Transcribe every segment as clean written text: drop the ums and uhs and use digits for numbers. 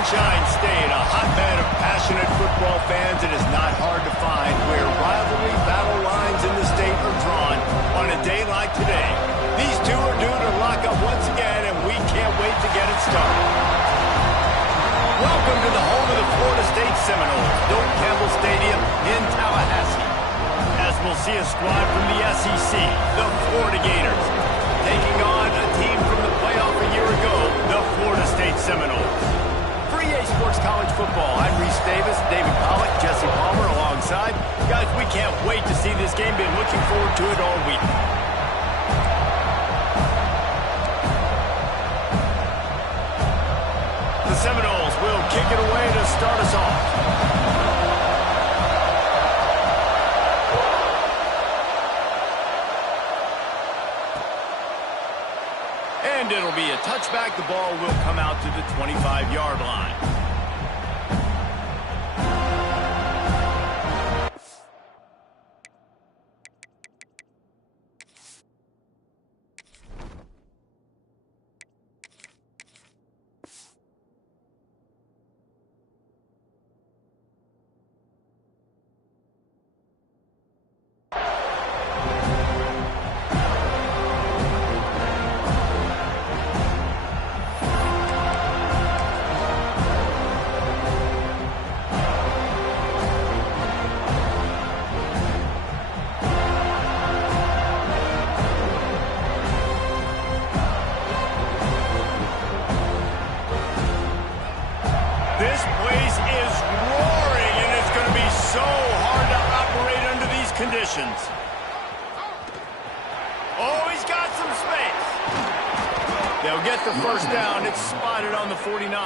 Sunshine State, a hotbed of passionate football fans. It is not hard to find where rivalry battle lines in the state are drawn on a day like today. These two are due to lock up once again, and we can't wait to get it started. Welcome to the home of the Florida State Seminoles, Doak Campbell Stadium in Tallahassee. As we'll see a squad from the SEC, the Florida Gators, taking on a team from the playoff a year ago, the Florida State Seminoles. For EA Sports College Football, I'm Reese Davis, David Pollack, Jesse Palmer alongside. Guys, we can't wait to see this game. Been looking forward to it all week. The Seminoles will kick it away to start us off. And it'll be a touchback. The ball will come out to the 25-yard line. This place is roaring, and it's going to be so hard to operate under these conditions. Oh, he's got some space. They'll get the first down. It's spotted on the 49.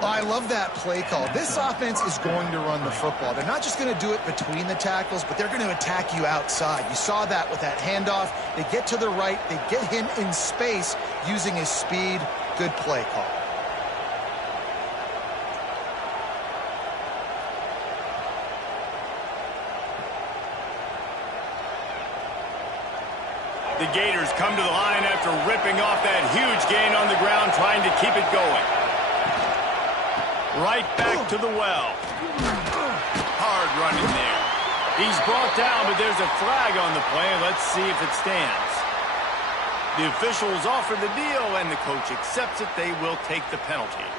I love that play call. This offense is going to run the football. They're not just going to do it between the tackles, but they're going to attack you outside. You saw that with that handoff. They get to the right. They get him in space using his speed. Good play call. The Gators come to the line after ripping off that huge gain on the ground, trying to keep it going. Right back to the well. Hard running there. He's brought down, but there's a flag on the play. Let's see if it stands. The officials offer the deal, and the coach accepts it. They will take the penalty.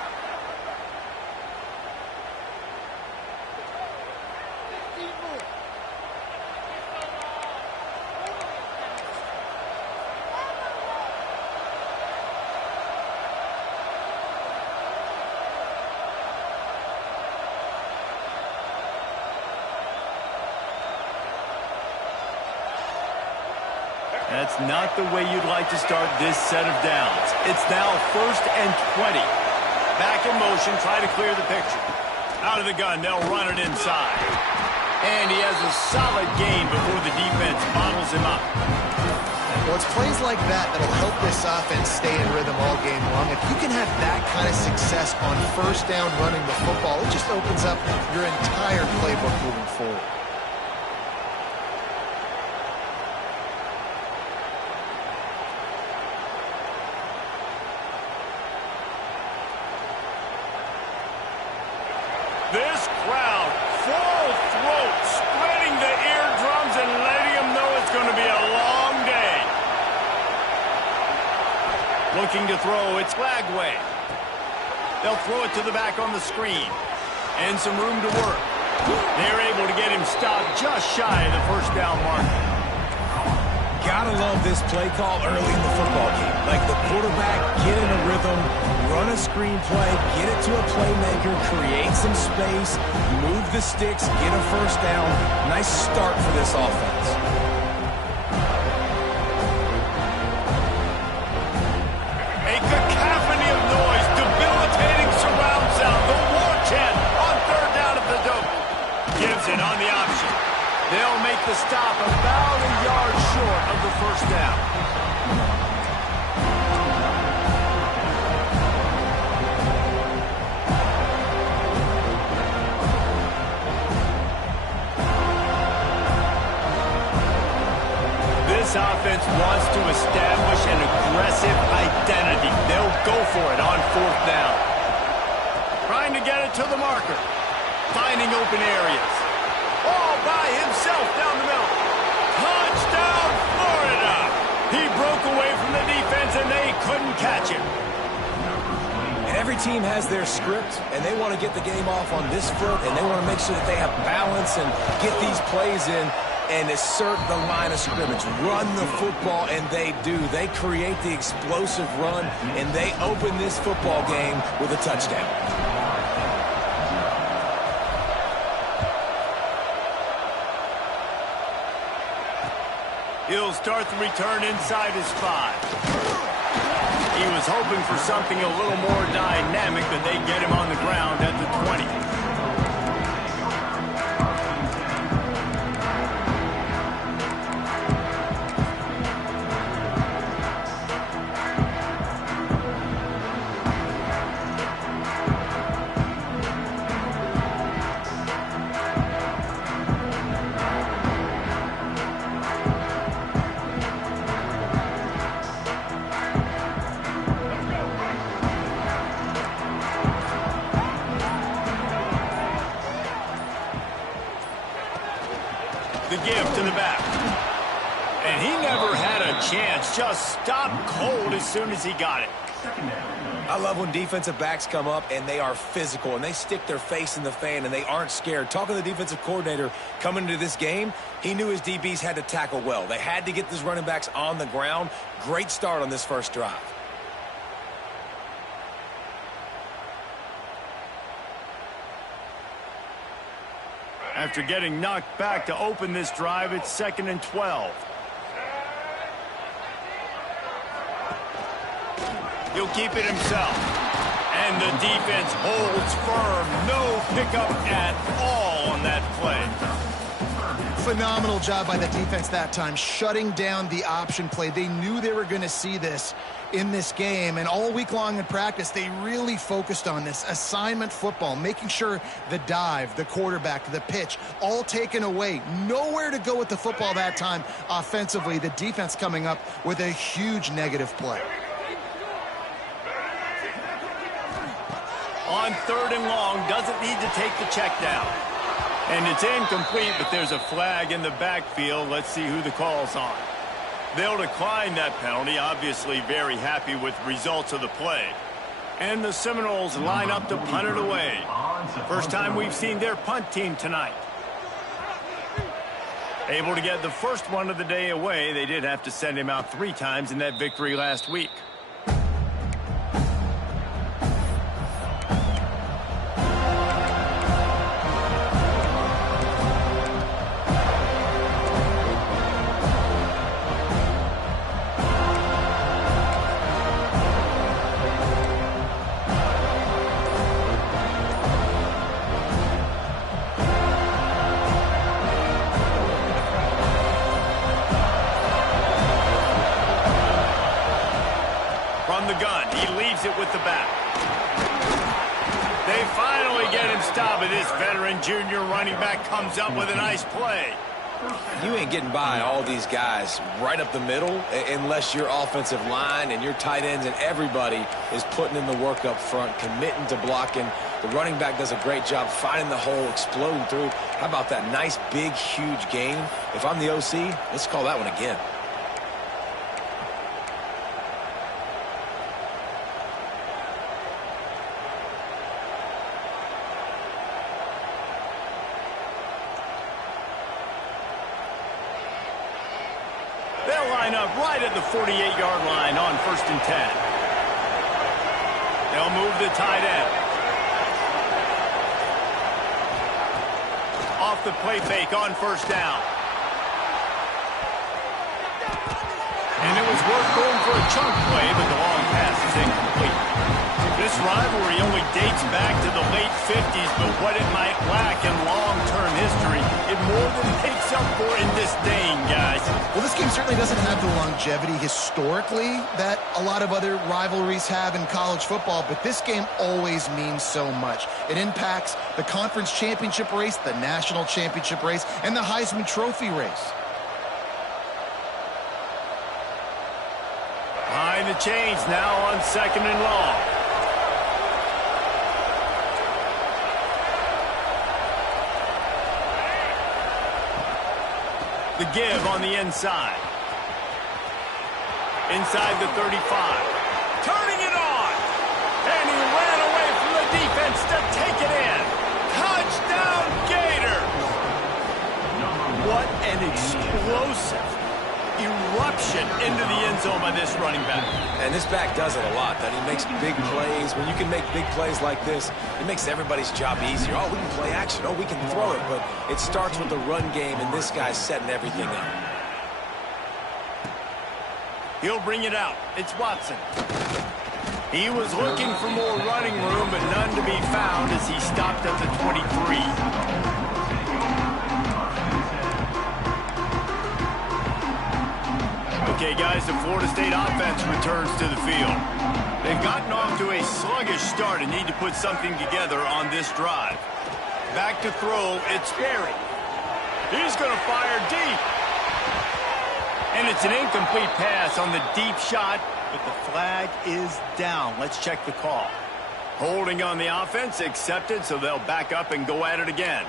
That's not the way you'd like to start this set of downs. It's now 1st and 20. Back in motion, try to clear the picture. Out of the gun, they'll run it inside. And he has a solid gain before the defense bottles him up. Well, it's plays like that that'll help this offense stay in rhythm all game long. If you can have that kind of success on first down running the football, it just opens up your entire playbook moving forward. This crowd, full throat, spreading the eardrums and letting them know it's going to be a long day. Looking to throw, it's Flagway. They'll throw it to the back on the screen. And some room to work. They're able to get him stopped just shy of the first down marker. Gotta love this play call early in the football game. Like the quarterback, get in a rhythm, run a screen play, get it to a playmaker, create some space, move the sticks, get a first down. Nice start for this offense. A cacophony of noise, debilitating surround sound. The war chant on 3rd down at the Doak. Gives it on the option. They'll make the stop about a yard short of the first down. This offense wants to establish an aggressive identity. They'll go for it on 4th down. to get it to the marker. Finding open areas. All by himself down the middle. Touchdown, Florida! He broke away from the defense, and they couldn't catch him. And every team has their script, and they want to get the game off on this foot, and they want to make sure that they have balance and get these plays in and assert the line of scrimmage. Run the football, and they do. They create the explosive run, and they open this football game with a touchdown. He'll start the return inside his 5. He was hoping for something a little more dynamic, but they get him on the ground at the 20. The give to the back. And he never had a chance. Just stopped cold as soon as he got it. I love when defensive backs come up and they are physical and they stick their face in the fan and they aren't scared. Talking to the defensive coordinator coming into this game, he knew his DBs had to tackle well. They had to get these running backs on the ground. Great start on this first drive. After getting knocked back to open this drive, it's 2nd and 12. He'll keep it himself. And the defense holds firm. No pickup at all on that play. Phenomenal job by the defense that time, shutting down the option play. They knew they were going to see this in this game, and all week long in practice, they really focused on this assignment football, making sure the dive, the quarterback, the pitch, all taken away. Nowhere to go with the football that time offensively. The defense coming up with a huge negative play. On 3rd and long, doesn't need to take the check down. And it's incomplete, but there's a flag in the backfield. Let's see who the call's on. They'll decline that penalty, obviously very happy with the results of the play. And the Seminoles line up to punt it away. First time we've seen their punt team tonight. Able to get the first one of the day away. They did have to send him out 3 times in that victory last week. The gun. He leaves it with the back. They finally get him stopped, but this veteran junior running back comes up with a nice play. You ain't getting by all these guys right up the middle unless your offensive line and your tight ends and everybody is putting in the work up front, committing to blocking. The running back does a great job finding the hole, exploding through. How about that nice, big, huge gain? If I'm the OC, let's call that one again. They'll line up right at the 48-yard line on 1st and 10. They'll move the tight end. Off the play fake on 1st down. And it was worth going for a chunk play, but the long pass is incomplete. This rivalry only dates back to the late 50s, but what it might lack in long-term history, it more than makes up for in this day, guys. Well, this game certainly doesn't have the longevity historically that a lot of other rivalries have in college football, but this game always means so much. It impacts the conference championship race, the national championship race, and the Heisman Trophy race. Behind the chains now on 2nd and long. The give on the inside. Inside the 35. Turning it on. And he ran away from the defense to take it in. Touchdown, Gators. What an explosive eruption into the end zone by this running back. And this back does it a lot. That he makes big plays. When you can make big plays like this, it makes everybody's job easier. Oh, we can play action. Oh, we can throw it. But it starts with the run game, and this guy's setting everything up. He'll bring it out. It's Watson. He was looking for more running room, but none to be found as he stopped at the 23. Okay, guys, the Florida State offense returns to the field. They've gotten off to a sluggish start and need to put something together on this drive. Back to throw, it's Berry. He's going to fire deep. And it's an incomplete pass on the deep shot, but the flag is down. Let's check the call. Holding on the offense, accepted, so they'll back up and go at it again.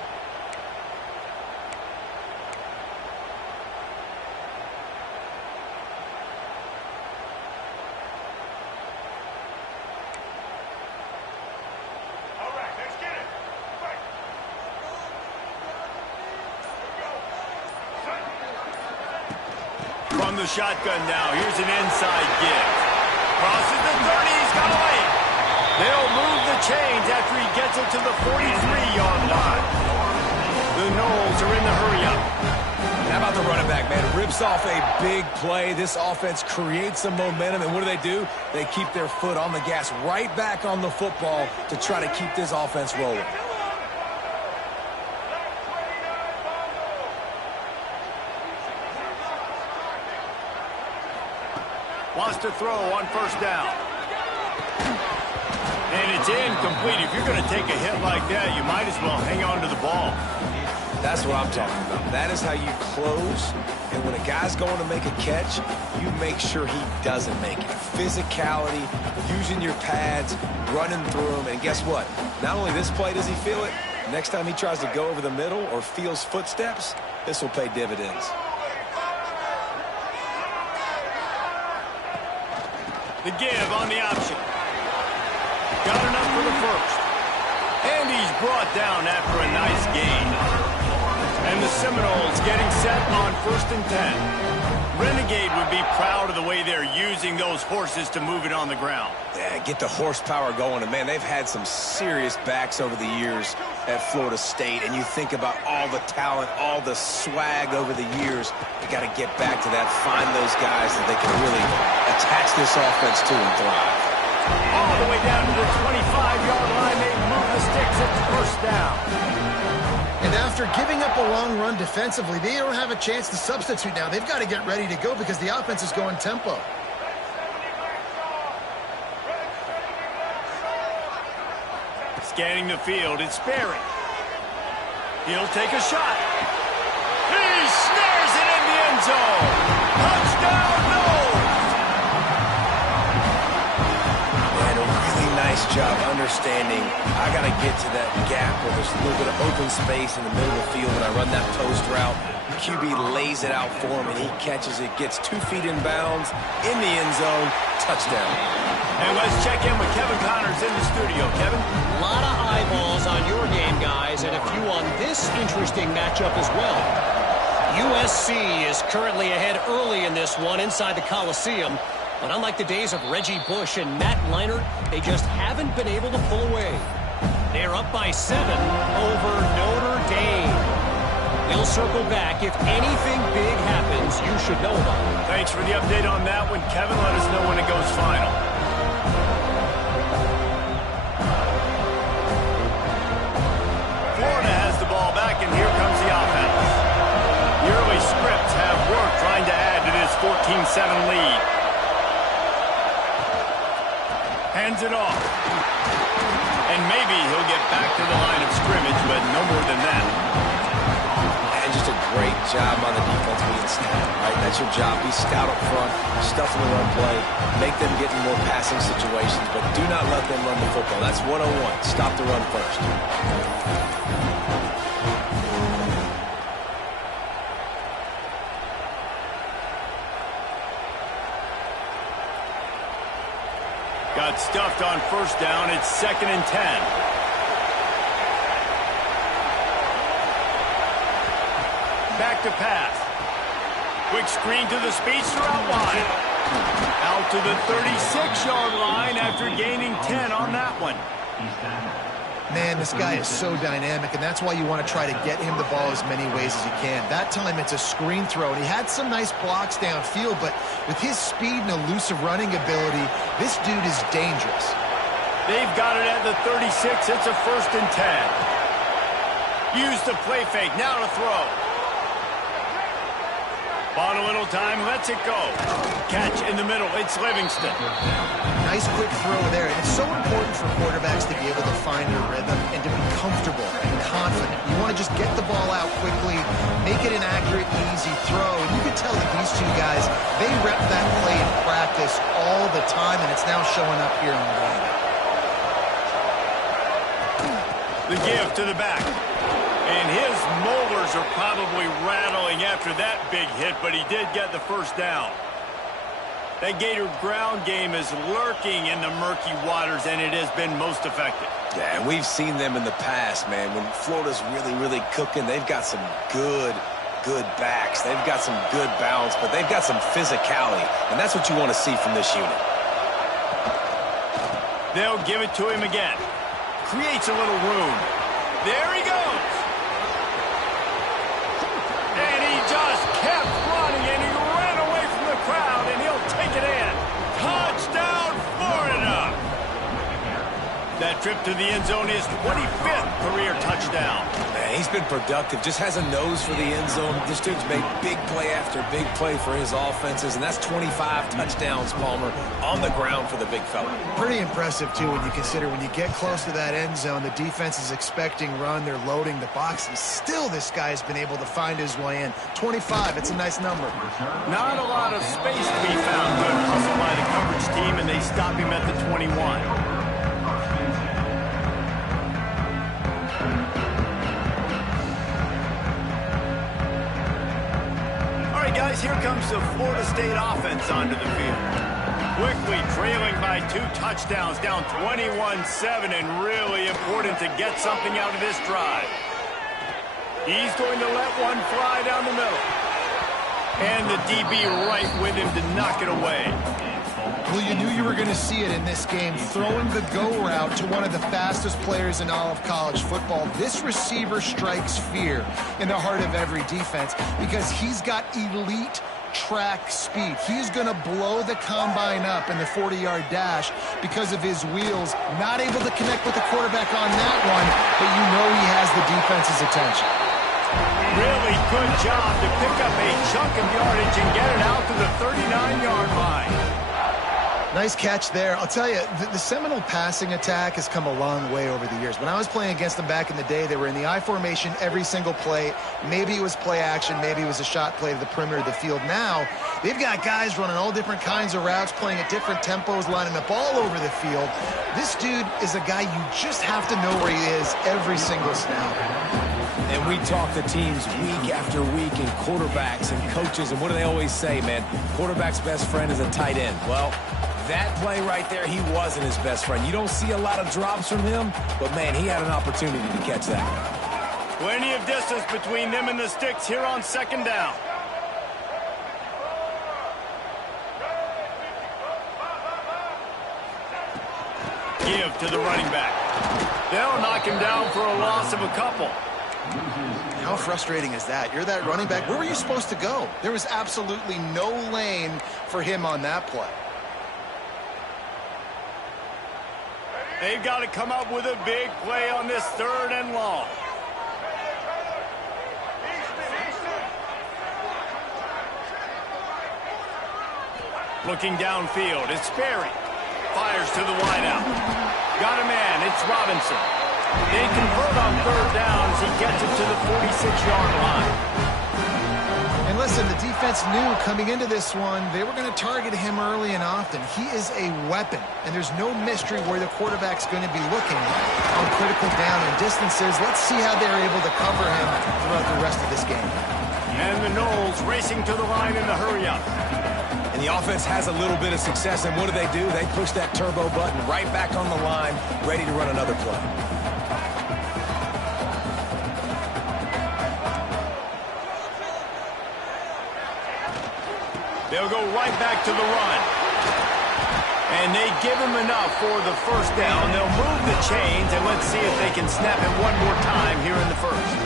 From the shotgun now, here's an inside give. Crosses the 30, he's got away. They'll move the chains after he gets it to the 43-yard line. The Noles are in the hurry-up. How about the running back, man? Rips off a big play. This offense creates some momentum, and what do? They keep their foot on the gas right back on the football to try to keep this offense rolling. Wants to throw on first down. And it's incomplete. If you're going to take a hit like that, you might as well hang on to the ball. That's what I'm talking about. That is how you close. And when a guy's going to make a catch, you make sure he doesn't make it. Physicality, using your pads, running through them. And guess what? Not only this play does he feel it, next time he tries to go over the middle or feels footsteps, this will pay dividends. The give on the option. Got enough for the first. And he's brought down after a nice gain. And the Seminoles getting set on 1st and 10. Renegade would be proud of the way they're using those horses to move it on the ground. Yeah, get the horsepower going. And, man, they've had some serious backs over the years at Florida State. And you think about all the talent, all the swag over the years. They got to get back to that, find those guys that they can really attach this offense to and thrive. All the way down to the 25-yard line. They move the sticks. It's first down. And after giving up a long run defensively, they don't have a chance to substitute now. They've got to get ready to go because the offense is going tempo. Scanning the field, it's Berry. He'll take a shot. He snares it in the end zone. Touchdown, Noles! And a really nice job understanding I got to get to that gap where there's a little bit of open space in the middle of the field when I run that post route. QB lays it out for him, and he catches it, gets 2 feet in bounds, in the end zone, touchdown. And let's check in with Kevin Connors in the studio. Kevin? A lot of eyeballs on your game, guys, and a few on this interesting matchup as well. USC is currently ahead early in this one inside the Coliseum, but unlike the days of Reggie Bush and Matt Leinart, they just haven't been able to pull away. They're up by 7 over Notre Dame. They'll circle back. If anything big happens, you should know about it. Thanks for the update on that one, Kevin. Let us know when it goes final. Florida has the ball back, and here comes the offense. The early scripts have worked trying to add to this 14-7 lead. Hands it off. And maybe he'll get back to the line of scrimmage, but no more than that. And just a great job on the defense being stout, right? That's your job. Be stout up front, stuff in the run play, make them get in more passing situations, but do not let them run the football. That's 101. Stop the run first. got stuffed on first down. It's 2nd and 10. Back to pass. Quick screen to the speedster out wide. Out to the 36-yard line after gaining 10 on that one. Man, this guy is so dynamic, and that's why you want to try to get him the ball as many ways as you can. That time it's a screen throw, and he had some nice blocks downfield, but with his speed and elusive running ability, this dude is dangerous. They've got it at the 36. It's a 1st and 10. Use the play fake. Now to throw. Bought a little time, lets it go. Catch in the middle, it's Livingston. Nice quick throw there. It's so important for quarterbacks to be able to find their rhythm and to be comfortable and confident. You want to just get the ball out quickly, make it an accurate, easy throw. And you can tell that these two guys, they rep that play in practice all the time, and it's now showing up here on the game. The give to the back. And his molars are probably rattling after that big hit, but he did get the first down. That Gator ground game is lurking in the murky waters, and it has been most effective. Yeah, and we've seen them in the past, man. When Florida's really, really cooking, they've got some good backs. They've got some good balance, but they've got some physicality, and that's what you want to see from this unit. They'll give it to him again. Creates a little room. There he goes. And he just kept running, and he ran away from the crowd, and he'll take it in. Touchdown, Florida! That trip to the end zone is 25th career touchdown. Man, he's been productive. Just has a nose for the end zone. This dude's made big play after big play for his offenses, and that's 25 touchdowns, Palmer, on the ground for the big fella. Pretty impressive, too, when you consider when you get close to that end zone, the defense is expecting run, they're loading the box, and still this guy has been able to find his way in. 25, it's a nice number. Not a lot of space to be found. Good hustle by the coverage team, and they stop him at the 21. Guys, here comes the Florida State offense onto the field. Quickly trailing by 2 touchdowns, down 21-7, and really important to get something out of this drive. He's going to let one fly down the middle. And the DB right with him to knock it away. Well, you knew you were going to see it in this game, throwing the go route to one of the fastest players in all of college football. This receiver strikes fear in the heart of every defense because he's got elite track speed. He's going to blow the combine up in the 40-yard dash because of his wheels. Not able to connect with the quarterback on that one, but you know he has the defense's attention. Really good job to pick up a chunk of yardage and get it out to the 39-yard line. Nice catch there. I'll tell you, the Seminole passing attack has come a long way over the years. When I was playing against them back in the day, they were in the I formation every single play. Maybe it was play action. Maybe it was a shot play to the perimeter of the field. Now, they've got guys running all different kinds of routes, playing at different tempos, lining up all over the field. This dude is a guy you just have to know where he is every single snap. And we talk to teams week after week and quarterbacks and coaches, and what do they always say, man? Quarterback's best friend is a tight end. Well, that play right there, he wasn't his best friend. You don't see a lot of drops from him, but, man, he had an opportunity to catch that. Plenty of distance between them and the sticks here on 2nd down. Give to the running back. They'll knock him down for a loss of a couple. How frustrating is that? You're that running back. Where were you supposed to go? There was absolutely no lane for him on that play. They've got to come up with a big play on this 3rd and long. Looking downfield, it's Sperry. Fires to the wideout. Got a man, it's Robinson. They convert on 3rd down as he gets it to the 46-yard line. And listen, the defense knew coming into this one, they were going to target him early and often. He is a weapon, and there's no mystery where the quarterback's going to be looking on critical down and distances. Let's see how they're able to cover him throughout the rest of this game. And the Knowles racing to the line in the hurry-up. And the offense has a little bit of success, and what do? They push that turbo button right back on the line, ready to run another play. They'll go right back to the run. And they give him enough for the first down. They'll move the chains, and let's see if they can snap it one more time here in the first.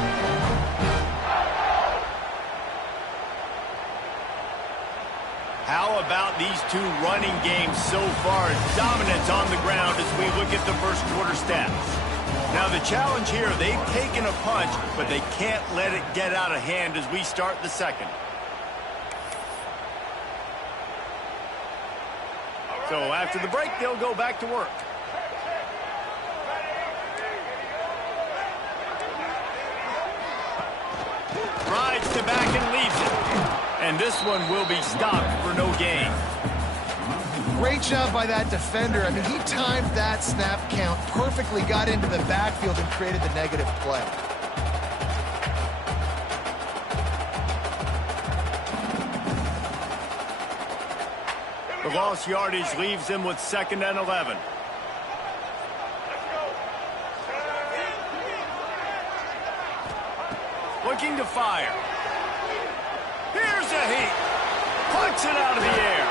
How about these two running games so far? Dominance on the ground as we look at the first quarter stats. Now the challenge here, they've taken a punch, but they can't let it get out of hand as we start the second. So after the break, they'll go back to work. Rides to back and leaves it. And this one will be stopped for no gain. Great job by that defender. I mean, he timed that snap count perfectly, got into the backfield and created the negative play. The lost yardage leaves him with 2nd and 11. Looking to fire. Here's a heat. Plucks it out of the air.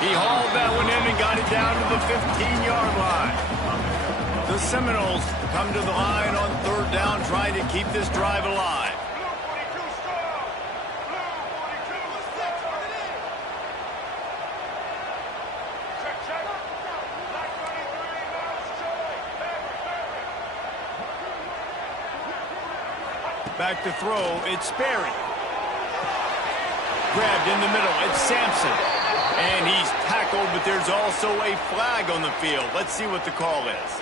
He hauled that one in and got it down to the 15-yard line. The Seminoles come to the line on 3rd down, trying to keep this drive alive. Back to throw, it's Sperry. Grabbed in the middle, it's Sampson. And he's tackled, but there's also a flag on the field. Let's see what the call is.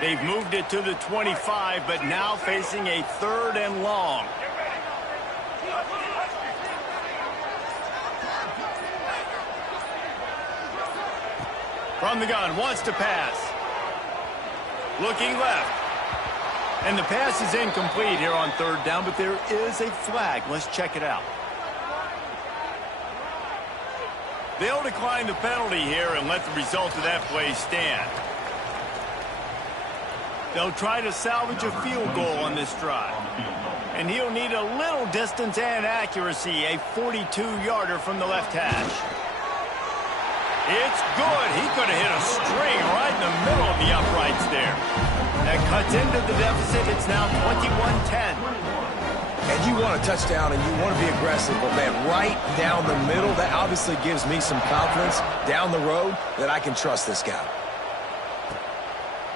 They've moved it to the 25, but now facing a 3rd and long. From the gun, wants to pass. Looking left. And the pass is incomplete here on 3rd down, but there is a flag. Let's check it out. They'll decline the penalty here and let the result of that play stand. They'll try to salvage a field goal on this drive. And he'll need a little distance and accuracy, a 42-yarder from the left hash. It's good. He could have hit a string right in the middle of the uprights there. That cuts into the deficit. It's now 21-10. And you want a touchdown and you want to be aggressive, but man, right down the middle, that obviously gives me some confidence down the road that I can trust this guy.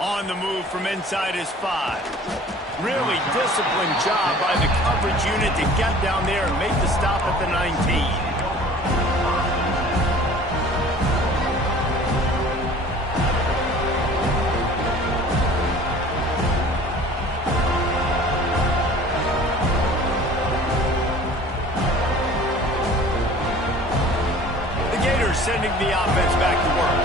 On the move from inside his 5. Really disciplined job by the coverage unit to get down there and make the stop at the 19. Sending the offense back to work.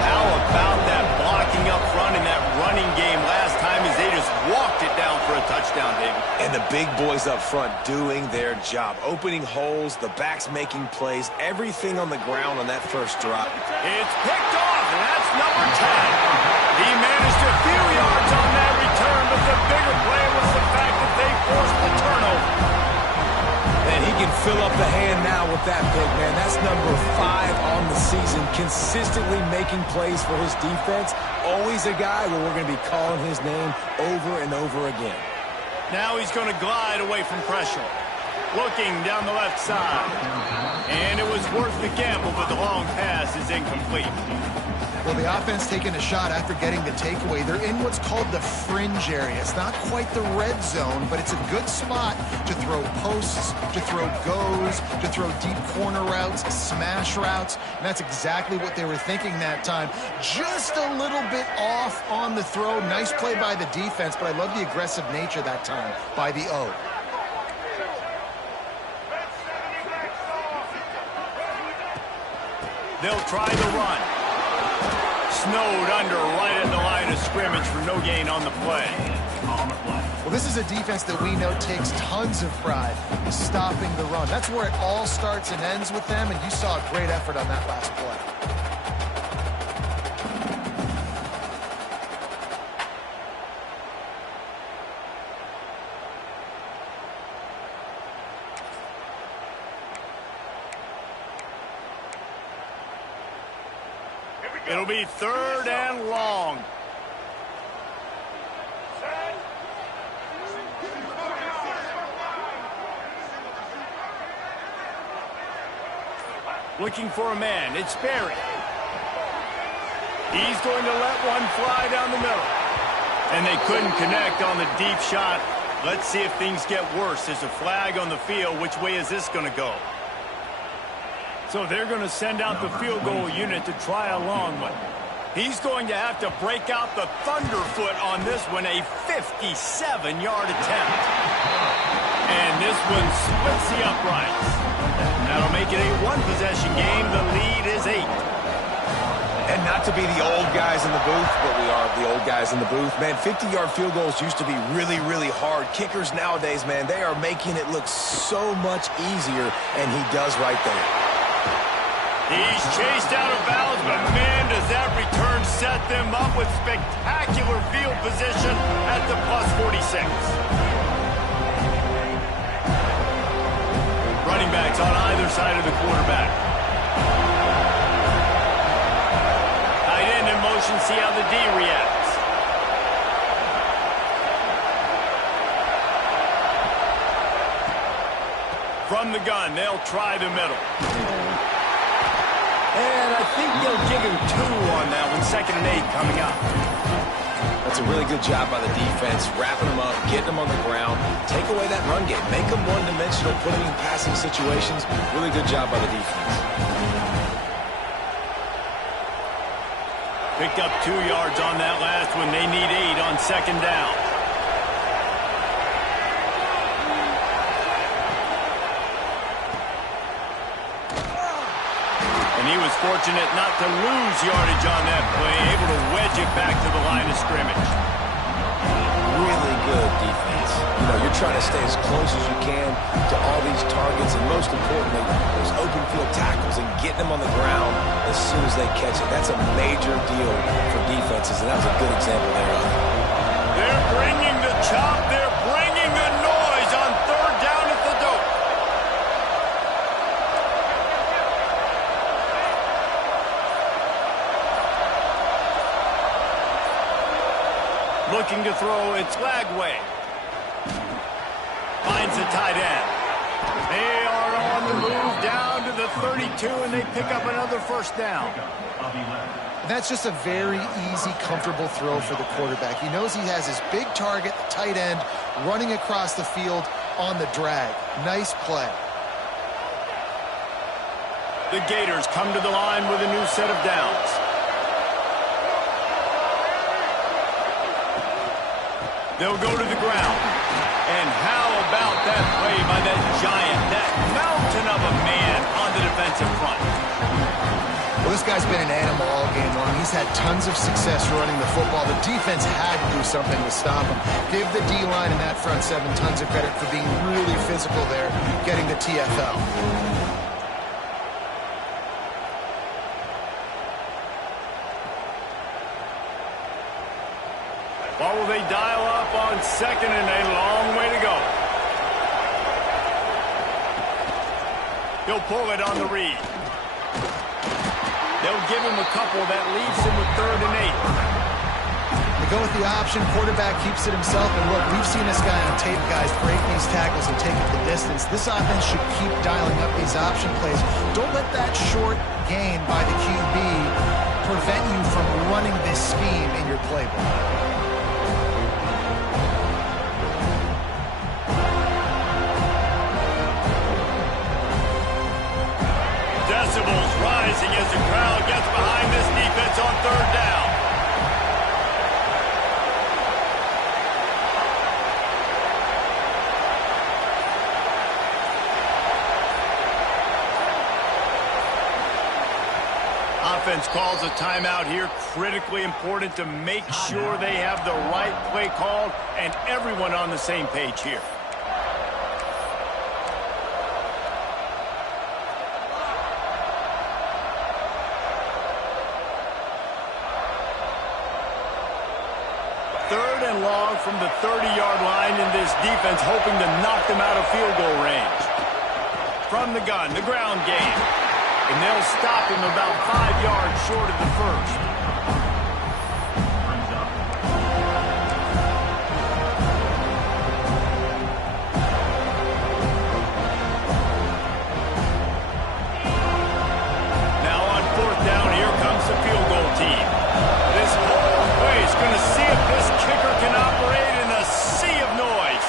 How about that blocking up front in that running game last time as they just walked it down for a touchdown, David? And the big boys up front doing their job. Opening holes, the backs making plays, everything on the ground on that first drop. It's picked off, and that's number 10. He managed a few yards on that return, but the bigger play was the fact that they forced the turnover. And he can fill up the hand now with that pick, man. That's number 5 on the season, consistently making plays for his defense. Always a guy where we're going to be calling his name over and over again. Now he's going to glide away from pressure. Looking down the left side. And it was worth the gamble, but the long pass is incomplete. Well, the offense taking a shot after getting the takeaway. They're in what's called the fringe area. It's not quite the red zone, but it's a good spot to throw posts, to throw goes, to throw deep corner routes, smash routes. And that's exactly what they were thinking that time. Just a little bit off on the throw. Nice play by the defense, but I love the aggressive nature that time by the O. They'll try the run. Snowed under right at the line of scrimmage for no gain on the play. Well, this is a defense that we know takes tons of pride in stopping the run. That's where it all starts and ends with them, and you saw a great effort on that last play. It'll be 3rd and long. Looking for a man. It's Barry. He's going to let one fly down the middle. And they couldn't connect on the deep shot. Let's see if things get worse. There's a flag on the field. Which way is this going to go? So they're going to send out the field goal unit to try a long one. He's going to have to break out the thunderfoot on this one, a 57-yard attempt. And this one splits the uprights. That'll make it a one-possession game. The lead is 8. And not to be the old guys in the booth, but we are the old guys in the booth. Man, 50-yard field goals used to be really, really hard. Kickers nowadays, man, they are making it look so much easier, and he does right there. He's chased out of bounds, but man, does that return set them up with spectacular field position at the +46. Running backs on either side of the quarterback. Tight end in motion, see how the D reacts. From the gun, they'll try the middle. And I think they'll give him 2 on that one. 2nd and 8 coming up. That's a really good job by the defense, wrapping them up, getting them on the ground, take away that run game, make them one-dimensional, put them in passing situations. Really good job by the defense. Picked up 2 yards on that last one. They need 8 on 2nd down. He was fortunate not to lose yardage on that play, able to wedge it back to the line of scrimmage. Really good defense. You know, you're trying to stay as close as you can to all these targets, and most importantly, those open field tackles and getting them on the ground as soon as they catch it. That's a major deal for defenses, and that was a good example there. They're bringing the chop. They're bringing the noise on 3rd down at the dope. Looking to throw, it's Lagway. Finds the tight end. They are on the move down to the 32, and they pick up another 1st down. That's just a very easy, comfortable throw for the quarterback. He knows he has his big target, the tight end, running across the field on the drag. Nice play. The Gators come to the line with a new set of downs. They'll go to the ground. And how about that play by that giant, that mountain of a man on the defensive front? Well, this guy's been an animal all game long. He's had tons of success running the football. The defense had to do something to stop him. Give the D-line and that front 7 tons of credit for being really physical there, getting the TFL. What will they dial up on 2nd and a long way to go? He'll pull it on the read. They'll give him a couple that leaves him with 3rd and 8. They go with the option. Quarterback keeps it himself. And look, we've seen this guy on tape, guys, break these tackles and take it the distance. This offense should keep dialing up these option plays. Don't let that short gain by the QB prevent you from running this scheme in your playbook. Decibels rising as the crowd gets behind this defense on 3rd down. defense calls a timeout here. Critically important to make sure they have the right play called and everyone on the same page here. Third and long from the 30-yard line in this defense, hoping to knock them out of field goal range. From the gun, the ground game. And they'll stop him about 5 yards short of the first. Now on fourth down, here comes the field goal team. This whole place going to see if this kicker can operate in a sea of noise.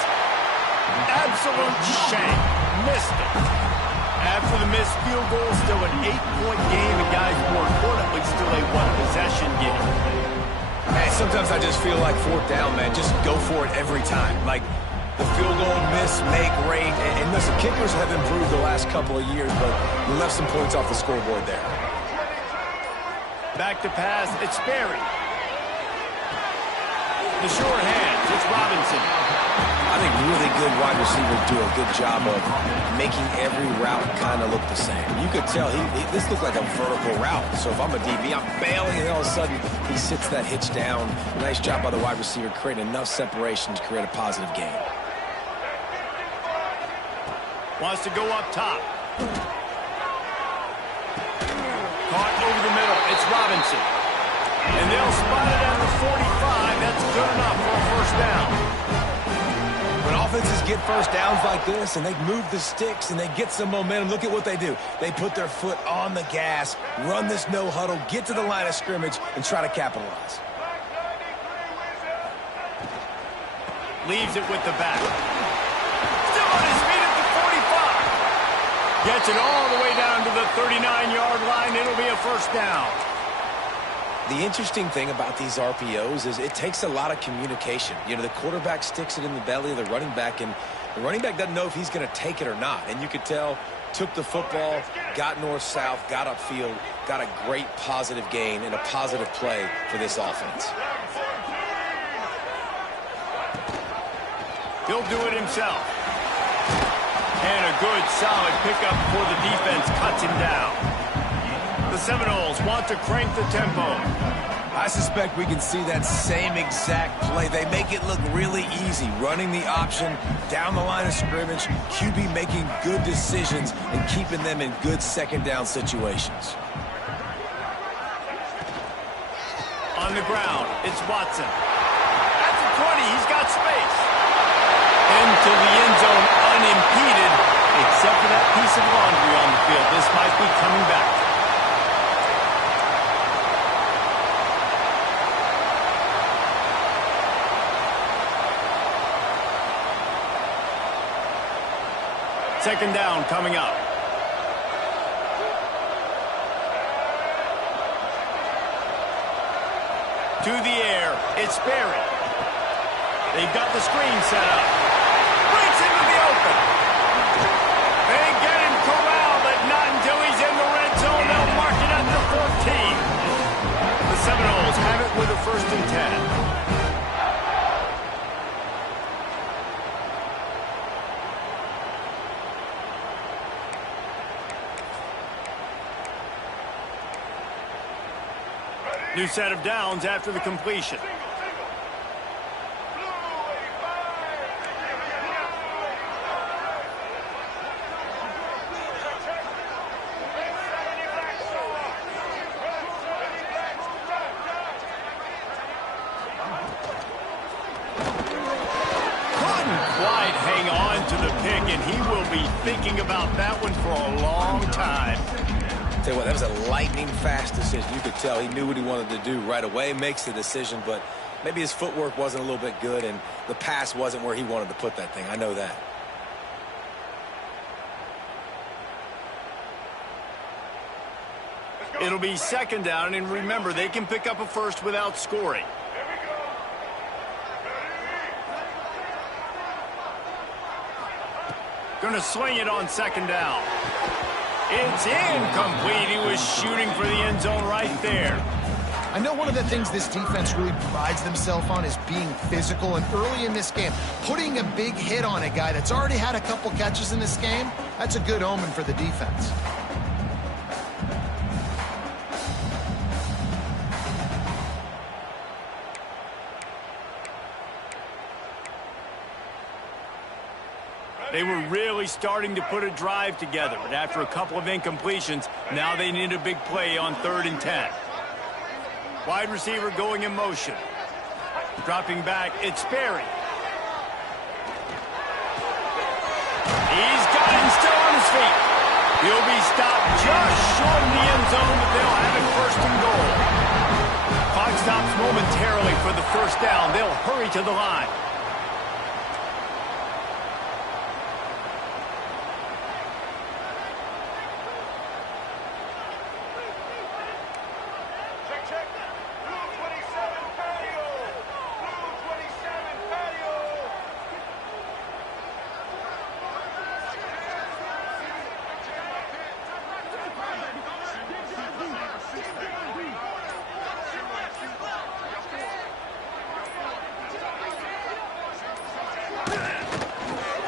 Absolute shank. Missed it. After the missed field goal, still an 8-point game, and guys, more importantly, still a one-possession game. Man, sometimes I just feel like fourth down, man. Just go for it every time. Like, the field goal, miss, make, rate. And listen, kickers have improved the last couple of years, but we left some points off the scoreboard there. Back to pass, it's Sperry. The short hands, it's Robinson. I think really good wide receivers do a good job of making every route kind of look the same. You could tell this looked like a vertical route. So if I'm a DB, I'm bailing, and all of a sudden he sits that hitch down. Nice job by the wide receiver creating enough separation to create a positive gain. Wants to go up top. Caught over the middle. It's Robinson. And they'll spot it at the 45. That's good enough for a first down. When offenses get first downs like this and they move the sticks and they get some momentum, look at what they do. They put their foot on the gas, run this no huddle, get to the line of scrimmage, and try to capitalize. Leaves it with the back. Still on his feet at the 45. Gets it all the way down to the 39-yard line. It'll be a first down. The interesting thing about these RPOs is it takes a lot of communication. You know, the quarterback sticks it in the belly of the running back, and the running back doesn't know if he's going to take it or not. And you could tell, took the football, got north-south, got upfield, got a great positive gain and a positive play for this offense. He'll do it himself. And a good, solid pickup before the defense cuts him down. The Seminoles want to crank the tempo. I suspect we can see that same exact play. They make it look really easy, running the option down the line of scrimmage, QB making good decisions and keeping them in good second down situations. On the ground, it's Watson. At the 20, he's got space. Into the end zone unimpeded, except for that piece of laundry on the field. This might be coming back. Second down coming up. To the air, it's Sperry. They've got the screen set up. Breaks into the open. They get him corralled, but not until he's in the red zone. They'll mark it at the 14. The Seminoles have it with a 1st and 10. New set of downs after the completion. Quite hang on to the pick, and he will be thinking about that one for a long time. Tell you what, that was a lightning-fast decision. You could tell he knew what he wanted to do right away, makes the decision, but maybe his footwork wasn't a little bit good, and the pass wasn't where he wanted to put that thing. I know that. It'll be second down, and remember, they can pick up a first without scoring. Going to swing it on second down. It's incomplete. He was shooting for the end zone right there. I know one of the things this defense really prides themselves on is being physical, and early in this game, putting a big hit on a guy that's already had a couple catches in this game, that's a good omen for the defense. They were really starting to put a drive together, but after a couple of incompletions, now they need a big play on 3rd and 10. Wide receiver going in motion. Dropping back, it's Sperry. He's got him still on his feet. He'll be stopped just short of the end zone, but they'll have it 1st and goal. Clock stops momentarily for the 1st down. They'll hurry to the line.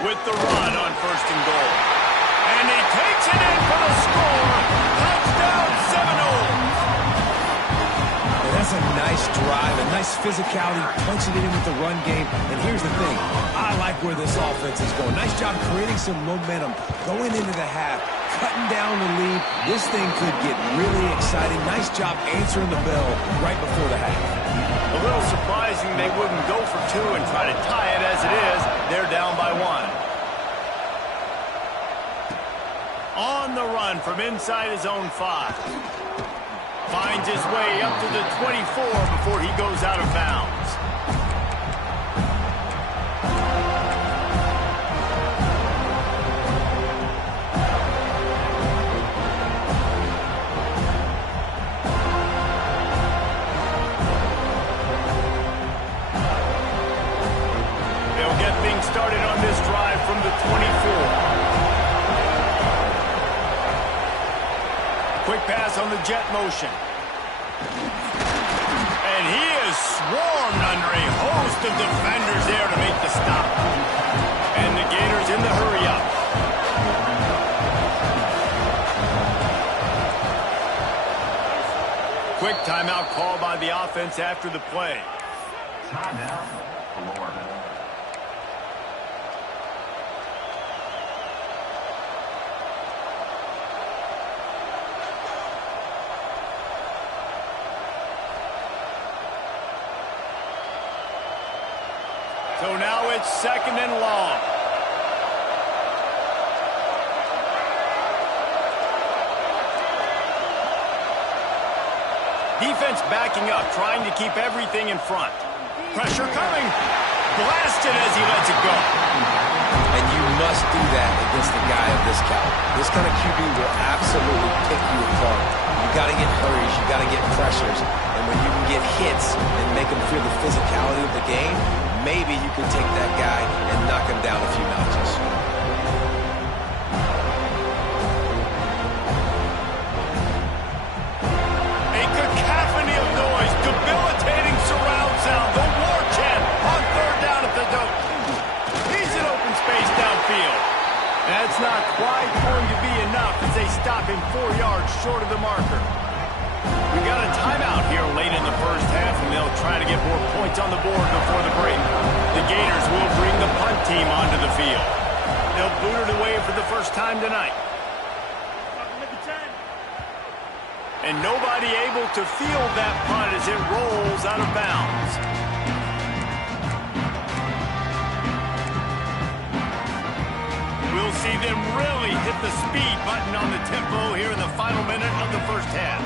With the run on 1st and goal. And he takes it in for the score. Touchdown, Seminoles. And that's a nice drive, a nice physicality, punching it in with the run game. And here's the thing. I like where this offense is going. Nice job creating some momentum, going into the half, cutting down the lead. This thing could get really exciting. Nice job answering the bell right before the half. A little surprising they wouldn't go for 2 and try to tie it as it is. They're down by 1. On the run from inside his own 5. Finds his way up to the 24 before he goes out of bounds. They'll get things started on this drive from the 24. Quick pass on the jet motion. And he is swarmed under a host of defenders there to make the stop. And the Gators in the hurry-up. Quick timeout call by the offense after the play. Timeout, Florida. So now it's 2nd and long. Defense backing up, trying to keep everything in front. Pressure coming. Blasted as he lets it go. And you must do that against a guy of this caliber. This kind of QB will absolutely pick you apart. You got to get hurries, you got to get pressures, and when you can get hits and make them feel the physicality of the game, maybe you can take that guy and knock him down a few notches. A cacophony of noise, debilitating surround sound, the war chant on 3rd down at the Doak. He's in open space downfield. That's not quite going to be enough as they stop him 4 yards short of the marker. We got a timeout here late in the 1st half, and they'll try to get more points on the board before the break. The Gators will bring the punt team onto the field. They'll boot it away for the first time tonight. And nobody able to field that punt as it rolls out of bounds. We'll see them really hit the speed button on the tempo here in the final minute of the 1st half.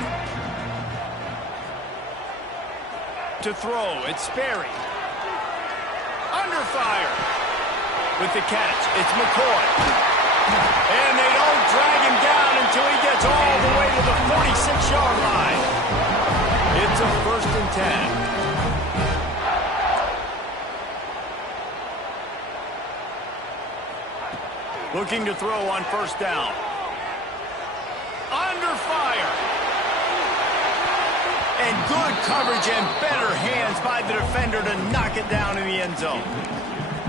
To throw, it's Sperry. Under fire. With the catch, it's McCoy. And they don't drag him down until he gets all the way to the 46-yard line. It's a 1st and 10. Looking to throw on 1st down. And good coverage and better hands by the defender to knock it down in the end zone.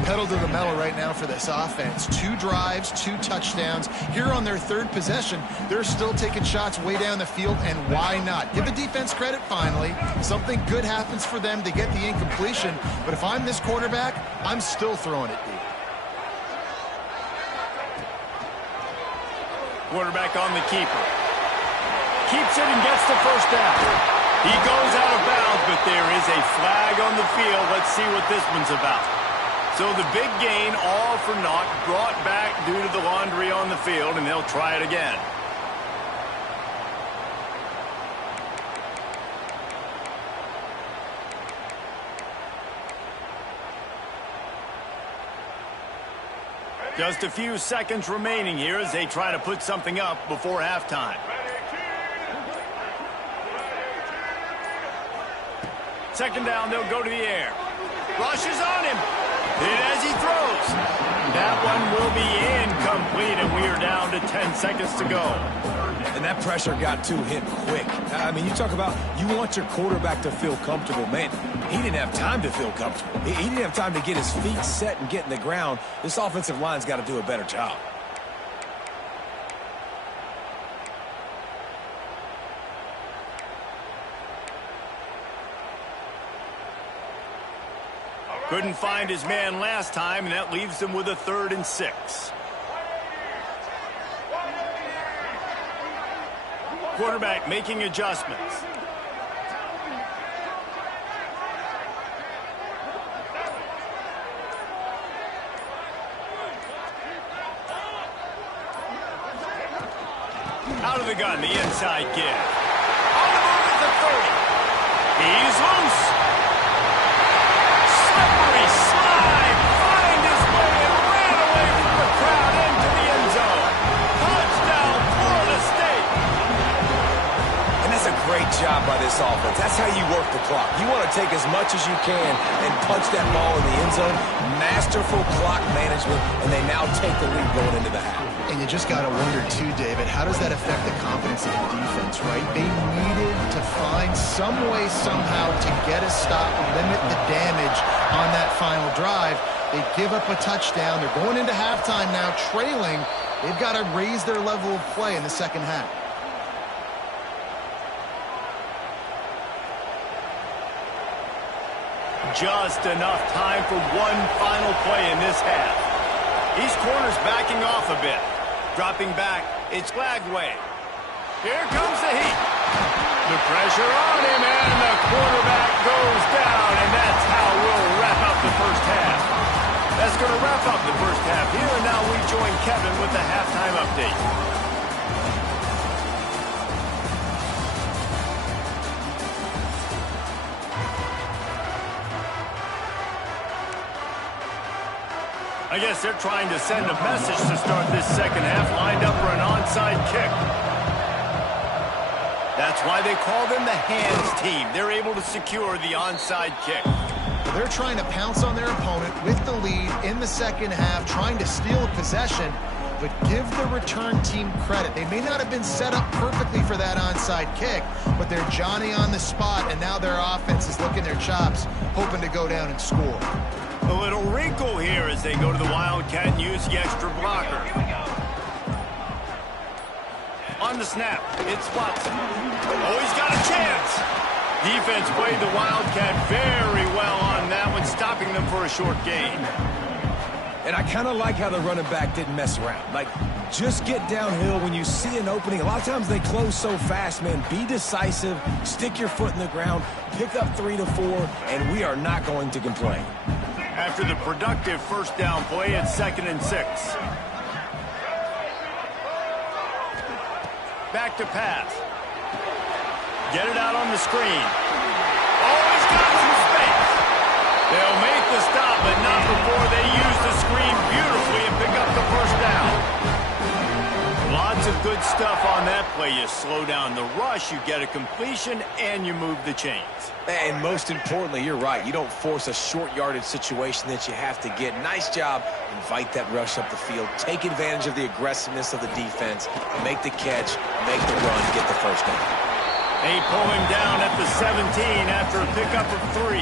Pedal to the metal right now for this offense. 2 drives, 2 touchdowns. Here on their 3rd possession, they're still taking shots way down the field, and why not? Give the defense credit finally. Something good happens for them to get the incompletion, but if I'm this quarterback, I'm still throwing it deep. Quarterback on the keeper. Keeps it and gets the first down. He goes out of bounds, but there is a flag on the field. Let's see what this one's about. So the big gain, all for naught, brought back due to the laundry on the field, and they'll try it again. Just a few seconds remaining here as they try to put something up before halftime. Second down, they'll go to the air. Rushes on him. Hit as he throws. That one will be incomplete, and we are down to 10 seconds to go. And that pressure got to him quick. I mean, you talk about you want your quarterback to feel comfortable. Man, he didn't have time to feel comfortable. He didn't have time to get his feet set and get in the ground. This offensive line's got to do a better job. Couldn't find his man last time, and that leaves him with a 3rd and 6. Quarterback making adjustments. Out of the gun, the inside give. On the move at the 30. He's loose. Slippery slide, find his way and ran away from the crowd into the end zone. Touchdown, Florida State. And that's a great job by this offense. That's how you work the clock. You want to take as much as you can and punch that ball in the end zone. Masterful clock management, and they now take the lead going into the half. And you just got to wonder, too, David, how does that affect the confidence of the defense, right? They needed to find some way, somehow, to get a stop, limit the damage on that final drive. They give up a touchdown. They're going into halftime now, trailing. They've got to raise their level of play in the second half. Just enough time for one final play in this half. These corners backing off a bit. Dropping back, it's Lagway. Here comes the heat. The pressure on him, and the quarterback goes down, and that's how we'll wrap up the first half. That's going to wrap up the first half here, and now we join Kevin with the halftime update. I guess they're trying to send a message to start this second half, lined up for an onside kick. That's why they call them the hands team. They're able to secure the onside kick. They're trying to pounce on their opponent with the lead in the second half, trying to steal a possession, but give the return team credit. They may not have been set up perfectly for that onside kick, but they're Johnny on the spot, and now their offense is licking their chops, hoping to go down and score. A little wrinkle here as they go to the Wildcat and use the extra blocker. On the snap, it's Watson. Oh, he's got a chance. Defense played the Wildcat very well on that one, stopping them for a short gain. And I kind of like how the running back didn't mess around. Like, just get downhill when you see an opening. A lot of times they close so fast, man. Be decisive, stick your foot in the ground, pick up 3 to 4, and we are not going to complain. After the productive first down play, it's 2nd and 6. Back to pass. Get it out on the screen. Oh, he's got some space. They'll make the stop, but not before they use the screen beautifully and pick up the first down. Lots of good stuff on that play. You slow down the rush, you get a completion, and you move the chains. And most importantly, you're right. You don't force a short yardage situation that you have to get. Nice job. Invite that rush up the field. Take advantage of the aggressiveness of the defense. Make the catch, make the run, get the first down. They pull him down at the 17 after a pickup of 3.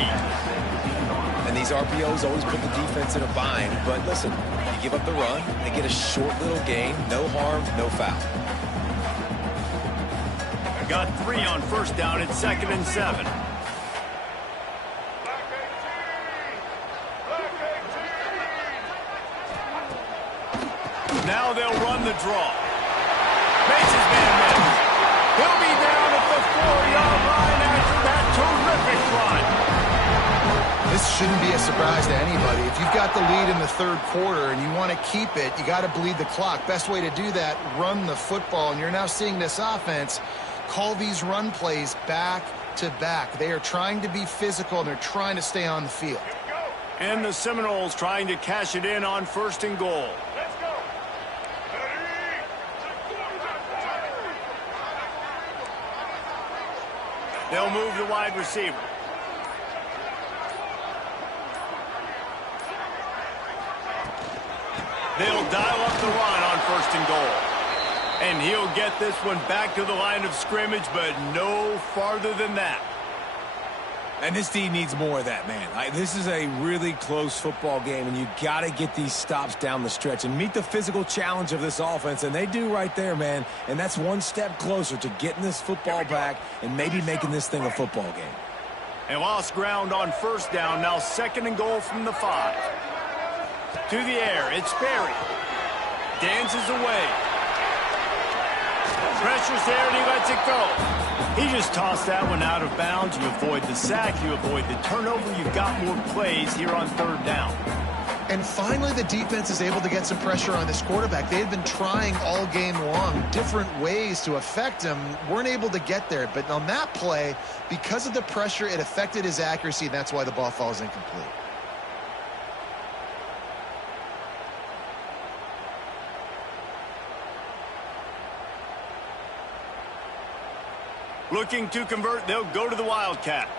And these RPOs always put the defense in a bind. But listen, you give up the run, they get a short little gain, no harm, no foul. Got 3 on first down at 2nd and 7. Now they'll run the draw. Makes his man miss. He'll be down at the 4-yard line after that terrific run. This shouldn't be a surprise to anybody. If you've got the lead in the third quarter and you want to keep it, you got to bleed the clock. Best way to do that, run the football. And you're now seeing this offense call these run plays back to back. They are trying to be physical, and they're trying to stay on the field. And the Seminoles trying to cash it in on 1st and goal. They'll move the wide receiver. They'll dial up the run on 1st and goal. And he'll get this one back to the line of scrimmage, but no farther than that. And this team needs more of that, man. This is a really close football game, and you got to get these stops down the stretch and meet the physical challenge of this offense, and they do right there, man. And that's one step closer to getting this football back and maybe making this thing a football game. And lost ground on 1st down, now 2nd and goal from the 5. To the air, it's Berry. Dances away. Pressure's there, and he lets it go. He just tossed that one out of bounds. You avoid the sack, you avoid the turnover. You've got more plays here on 3rd down. And finally, the defense is able to get some pressure on this quarterback. They had been trying all game long different ways to affect him. Weren't able to get there. But on that play, because of the pressure, it affected his accuracy, and that's why the ball falls incomplete. Looking to convert, they'll go to the Wildcat.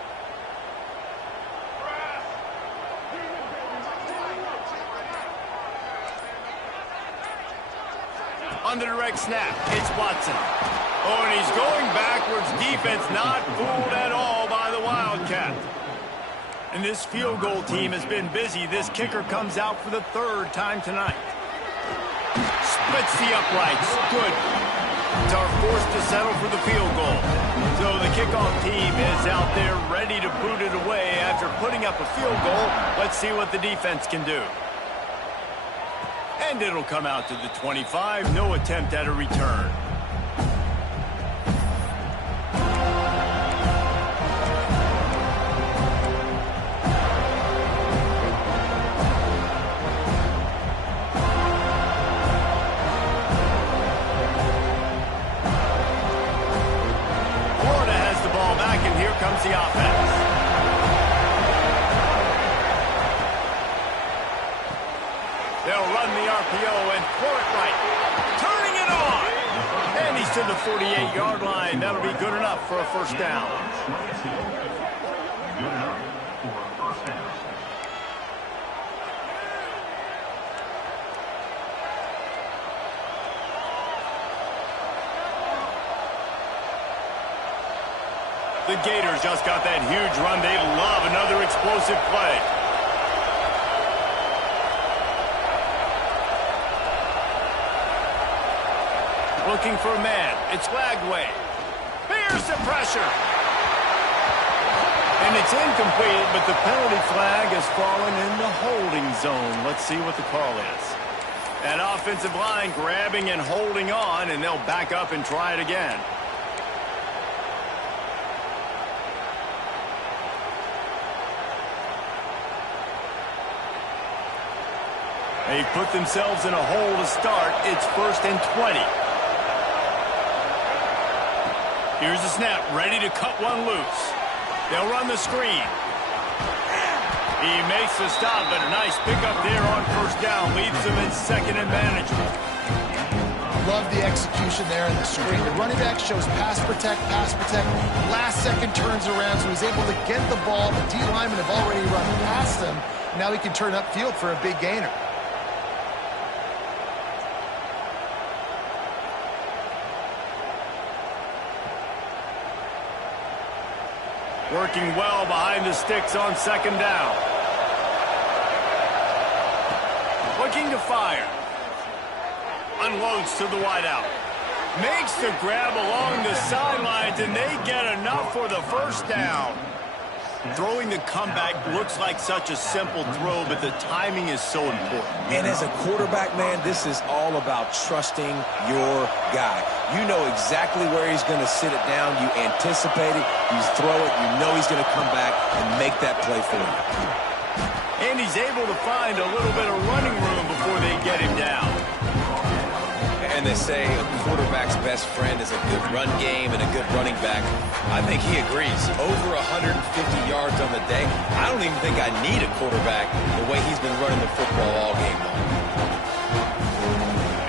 On the direct snap, it's Watson. Oh, and he's going backwards. Defense not fooled at all by the Wildcat. And this field goal team has been busy. This kicker comes out for the 3rd time tonight. Splits the uprights. Good. Are forced to settle for the field goal. So the kickoff team is out there ready to boot it away after putting up a field goal. Let's see what the defense can do. And it'll come out to the 25. No attempt at a return. Comes the offense. They'll run the RPO and throw it right. Turning it on. And he's to the 48-yard line. That'll be good enough for a 1st down. Good enough for a 1st down. The Gators just got that huge run. They love another explosive play. Looking for a man. It's Lagway. Here's the pressure. And it's incomplete, but the penalty flag has fallen in the holding zone. Let's see what the call is. That offensive line grabbing and holding on, and they'll back up and try it again. They put themselves in a hole to start. It's 1st and 20. Here's the snap, ready to cut one loose. They'll run the screen. He makes the stop, but a nice pickup there on 1st down. Leaves them in 2nd and manageable. Love the execution there in the screen. The running back shows pass protect. Last second turns around, so he's able to get the ball. The D linemen have already run past him. Now he can turn upfield for a big gainer. Working well behind the sticks on second down. Looking to fire. Unloads to the wideout. Makes the grab along the sidelines, and they get enough for the first down. Throwing the comeback looks like such a simple throw, but the timing is so important. And as a quarterback, man, this is all about trusting your guy. You know exactly where he's going to sit it down. You anticipate it. You throw it. You know he's going to come back and make that play for you. And he's able to find a little bit of running room before they get him down. And they say a quarterback's best friend is a good run game and a good running back. I think he agrees. Over 150 yards on the day. I don't even think I need a quarterback the way he's been running the football all game long.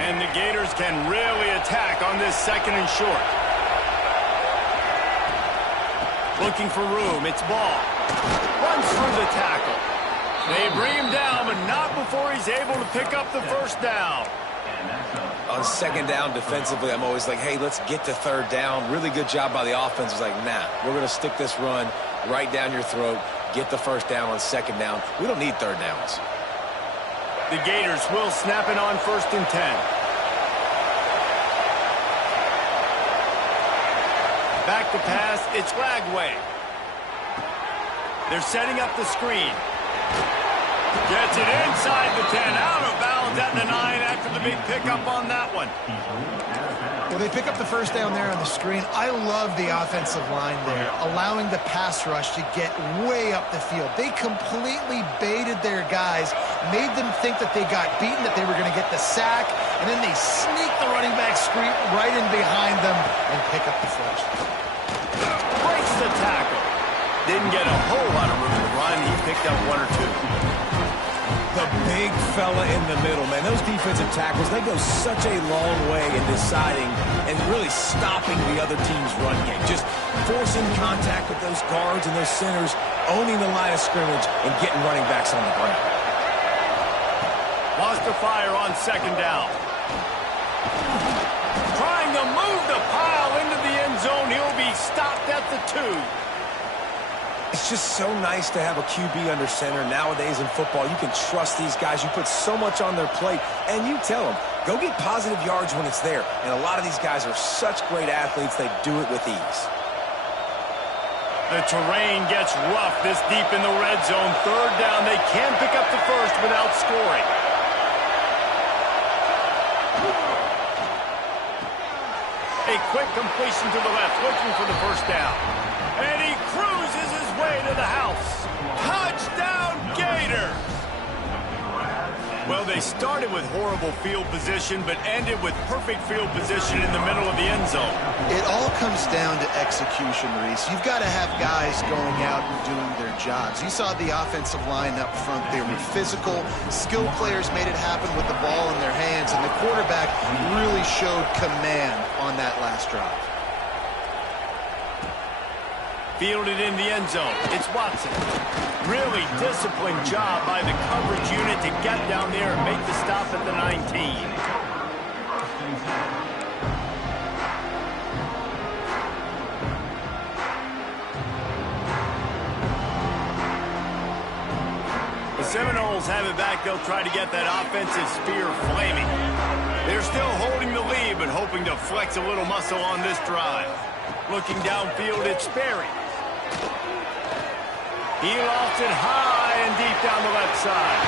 And the Gators can really attack on this second and short. Looking for room. It's Ball. Runs through the tackle. They bring him down, but not before he's able to pick up the first down. On second down defensively, I'm always like, hey, let's get to third down. Really good job by the offense. It's like, nah, we're going to stick this run right down your throat, get the first down on second down. We don't need third downs. The Gators will snap it on 1st and 10. Back to pass, it's Lagway. They're setting up the screen. Gets it inside the 10, out of bounds at the 9 after the big pickup on that one. Well, they pick up the first down there on the screen. I love the offensive line there, allowing the pass rush to get way up the field. They completely baited their guys, made them think that they got beaten, that they were going to get the sack, and then they sneak the running back screen right in behind them and pick up the first. Breaks the tackle. Didn't get a whole lot of room to run. He picked up 1 or 2. The big fella in the middle, man. Those defensive tackles, they go such a long way in deciding and really stopping the other team's run game. Just forcing contact with those guards and those centers, owning the line of scrimmage, and getting running backs on the ground. Wants to fire on second down. Trying to move the pile into the end zone. He'll be stopped at the 2. It's just so nice to have a QB under center. Nowadays in football, you can trust these guys. You put so much on their plate, and you tell them, go get positive yards when it's there. And a lot of these guys are such great athletes, they do it with ease. The terrain gets rough this deep in the red zone. Third down, they can pick up the first without scoring. A quick completion to the left, looking for the first down. And he cruises his way to the house. Touchdown, Gators! Well, they started with horrible field position, but ended with perfect field position in the middle of the end zone. It all comes down to execution, Reese. You've got to have guys going out and doing their jobs. You saw the offensive line up front. They were physical. Skilled players made it happen with the ball in their hands, and the quarterback really showed command on that last drive. Fielded in the end zone. It's Watson. Really disciplined job by the coverage unit to get down there and make the stop at the 19. The Seminoles have it back. They'll try to get that offensive spear flaming. They're still holding the lead, but hoping to flex a little muscle on this drive. Looking downfield, it's Sperry. He lost it high and deep down the left side.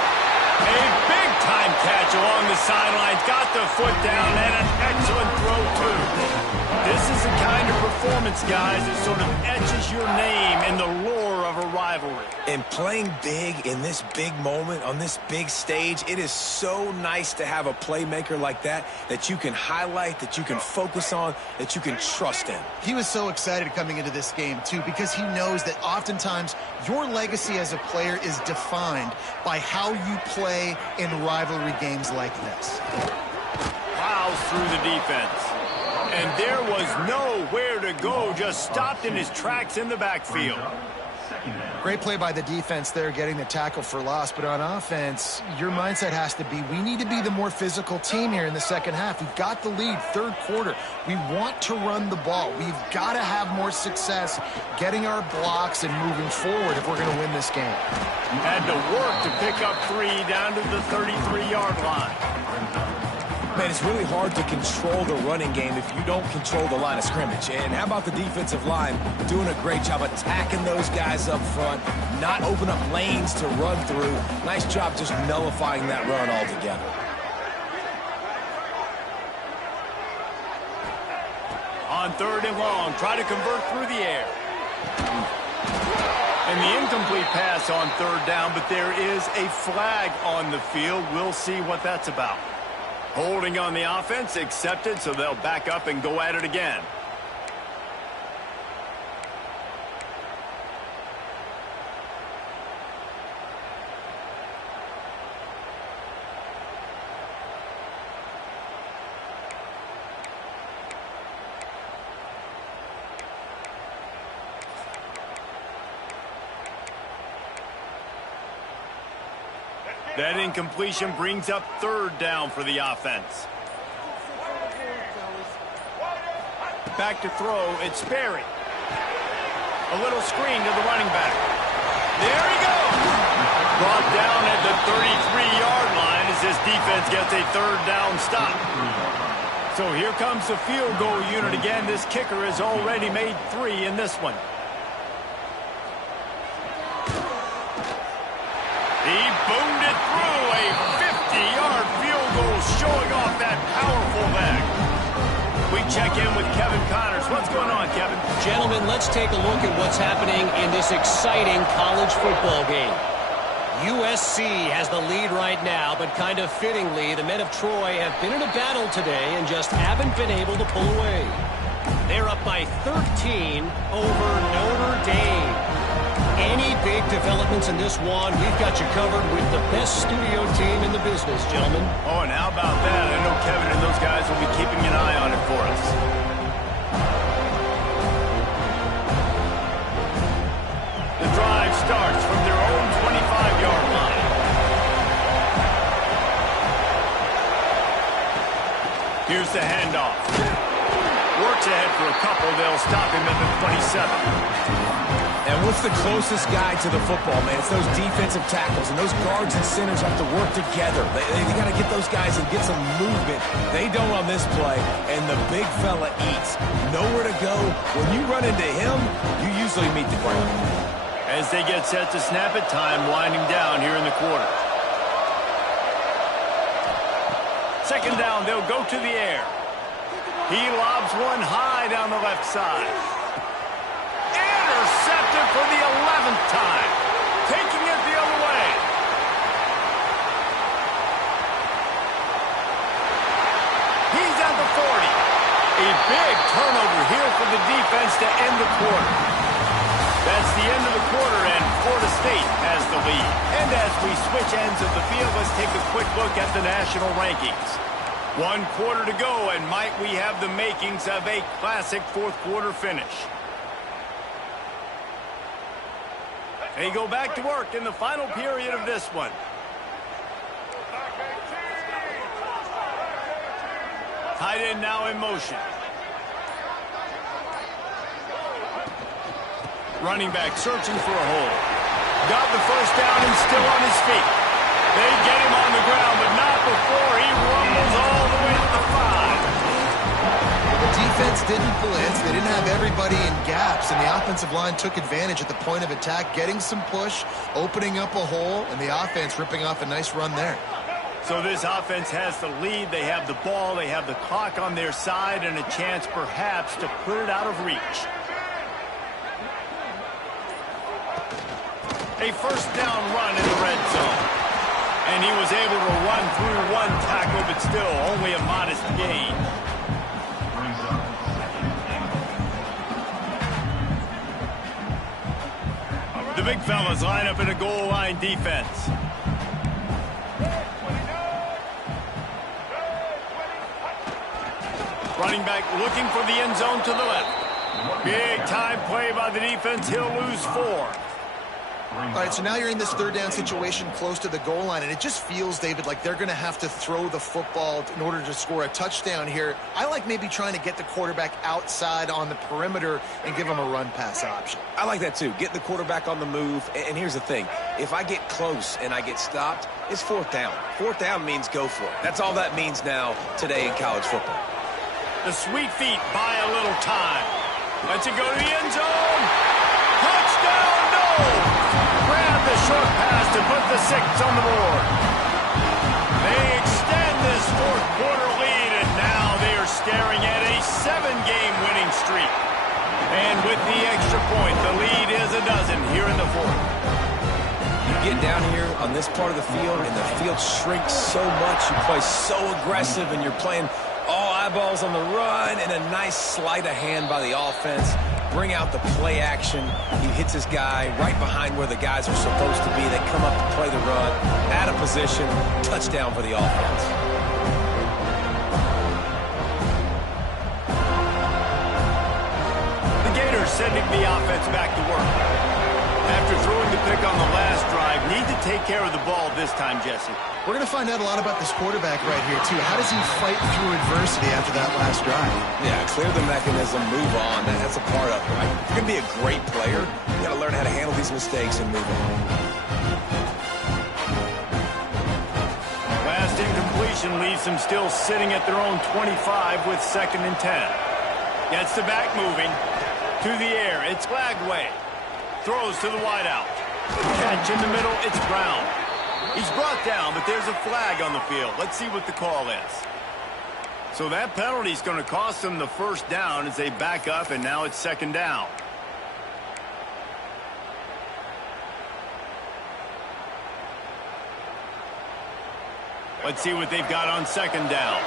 A big-time catch along the sidelines. Got the foot down and an excellent throw, too. This is the kind of performance, guys, that sort of etches your name in the lore of a rivalry. And playing big in this big moment, on this big stage, it is so nice to have a playmaker like that you can highlight, that you can focus on, that you can trust in. He was so excited coming into this game, too, because he knows that oftentimes your legacy as a player is defined by how you play in rivalry games like this. Plows through the defense. And there was nowhere to go, just stopped in his tracks in the backfield. second down. Great play by the defense there, getting the tackle for loss. But on offense, your mindset has to be, we need to be the more physical team here in the second half. We've got the lead, third quarter. We want to run the ball. We've got to have more success getting our blocks and moving forward if we're going to win this game. Had to work to pick up 3 down to the 33-yard line. Man, it's really hard to control the running game if you don't control the line of scrimmage. And how about the defensive line doing a great job attacking those guys up front, not open up lanes to run through. Nice job just nullifying that run altogether. On 3rd and long, try to convert through the air. And the incomplete pass on 3rd down, but there is a flag on the field. We'll see what that's about. Holding on the offense, accepted, so they'll back up and go at it again. That incompletion brings up 3rd down for the offense. Back to throw, it's Sperry. A little screen to the running back. There he goes! Brought down at the 33-yard line as this defense gets a 3rd down stop. So here comes the field goal unit again. This kicker has already made 3 in this one. He boomed it through, a 50-yard field goal showing off that powerful leg. We check in with Kevin Connors. What's going on, Kevin? Gentlemen, let's take a look at what's happening in this exciting college football game. USC has the lead right now, but kind of fittingly, the men of Troy have been in a battle today and just haven't been able to pull away. They're up by 13 over Notre Dame. Any big developments in this one, we've got you covered with the best studio team in the business, gentlemen. Oh, and how about that? I know Kevin and those guys will be keeping an eye on it for us. The drive starts from their own 25-yard line. Here's the handoff. Works ahead for a couple. They'll stop him at the 27. And what's the closest guy to the football, man? It's those defensive tackles, and those guards and centers have to work together. They got to get those guys and get some movement. They don't on this play, and the big fella eats. Nowhere to go. When you run into him, you usually meet the ground. As they get set to snap it, time winding down here in the quarter. 2nd down, they'll go to the air. He lobs one high down the left side. Intercepted for the 11th time. Taking it the other way. He's at the 40. A big turnover here for the defense to end the quarter. That's the end of the quarter, and Florida State has the lead. And as we switch ends of the field, let's take a quick look at the national rankings. 1 quarter to go, and might we have the makings of a classic 4th quarter finish. They go back to work in the final period of this one. Tight end now in motion. Running back searching for a hole. Got the 1st down and still on his feet. They get him on the ground, but not before he rumbles all the way to the 5. The defense didn't blitz. They didn't have everybody in gaps, and the offensive line took advantage at the point of attack, getting some push, opening up a hole, and the offense ripping off a nice run there. So this offense has the lead. They have the ball. They have the clock on their side and a chance perhaps to put it out of reach. A 1st down run in the red zone. And he was able to run through 1 tackle, but still only a modest gain. The big fellas line up in a goal line defense. Running back looking for the end zone to the left. Big time play by the defense. He'll lose 4. All right, so now you're in this third down situation close to the goal line, and it just feels, David, like they're going to have to throw the football in order to score a touchdown here. I like maybe trying to get the quarterback outside on the perimeter and give him a run-pass option. I like that too. Get the quarterback on the move. And here's the thing. If I get close and I get stopped, it's fourth down. Fourth down means go for it. That's all that means now today in college football. The sweet feet buy a little time. Lets it go to the end zone. Touchdown, no! Grab the short pass to put the 6 on the board. They extend this fourth quarter lead, and now they are staring at a 7-game winning streak. And with the extra point, the lead is a dozen here in the fourth. You get down here on this part of the field, and the field shrinks so much. You play so aggressive, and you're playing all eyeballs on the run, and a nice sleight of hand by the offense. Bring out the play action. He hits his guy right behind where the guys are supposed to be. They come up to play the run, out of position, touchdown for the offense. The Gators sending the offense back to work. After throwing the pick on the last drive, need to take care of the ball this time, Jesse. We're going to find out a lot about this quarterback right here, too. How does he fight through adversity after that last drive? Yeah, clear the mechanism, move on. That's a part of it, right? If you're going to be a great player, you got to learn how to handle these mistakes and move on. Last incompletion leaves them still sitting at their own 25 with 2nd and 10. Gets the back moving. To the air, it's Lagway. Throws to the wideout. Catch in the middle, it's Brown. He's brought down, but there's a flag on the field. Let's see what the call is. So that penalty is going to cost them the first down as they back up, and now it's 2nd down. Let's see what they've got on 2nd down.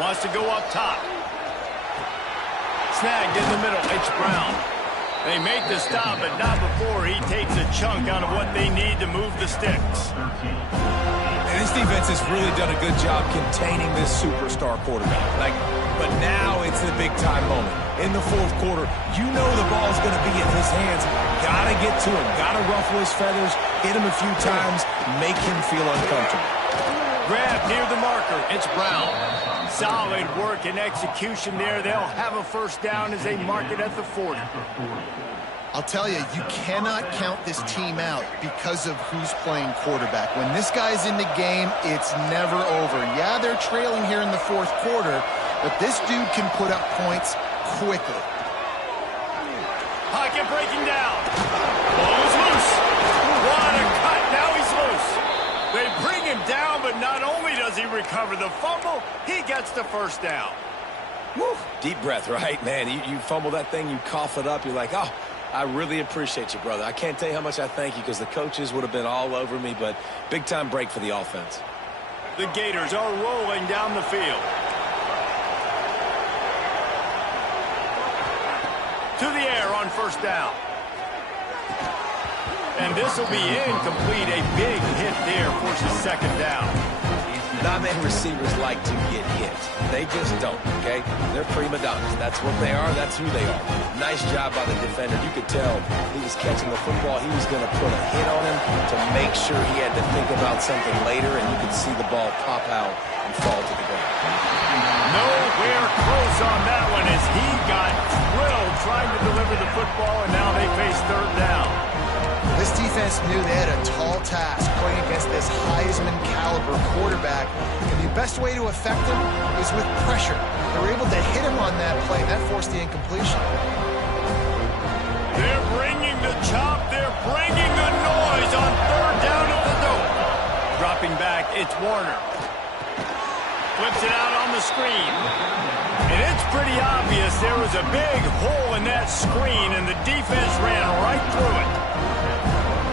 Wants to go up top. Snagged in the middle. It's Brown. They make the stop, but not before he takes a chunk out of what they need to move the sticks. And this defense has really done a good job containing this superstar quarterback. But now it's the big-time moment. In the fourth quarter, you know the ball's going to be in his hands. Got to get to him. Got to ruffle his feathers, hit him a few times, make him feel uncomfortable. Grab near the marker. It's Brown. Solid work and execution there. They'll have a first down as they mark it at the 40. I'll tell you, you cannot count this team out because of who's playing quarterback. When this guy's in the game, it's never over. Yeah, they're trailing here in the fourth quarter, but this dude can put up points quickly. Pocket breaking down. Ball is loose. What a cut. Now he's loose. They bring him down, but not only does he recover the fumble, he gets the first down. Woo. Deep breath, right, man? You fumble that thing, you cough it up, you're like, oh, I really appreciate you, brother. I can't tell you how much I thank you because the coaches would have been all over me, but big-time break for the offense. The Gators are rolling down the field. To the air on first down. And this will be incomplete. A big hit there forces 2nd down. Not many receivers like to get hit. They just don't, okay? They're prima donnas. That's what they are. That's who they are. Nice job by the defender. You could tell he was catching the football. He was going to put a hit on him to make sure he had to think about something later, and you could see the ball pop out and fall to the ground. Nowhere close on that one as he got thrilled trying to deliver the football, and now they face 3rd down. This defense knew they had a tall task playing against this Heisman-caliber quarterback, and the best way to affect him is with pressure. They were able to hit him on that play, and that forced the incompletion. They're bringing the chop. They're bringing the noise on 3rd down at the dope. Dropping back, it's Warner. Flips it out on the screen. And it's pretty obvious there was a big hole in that screen, and the defense ran right through it.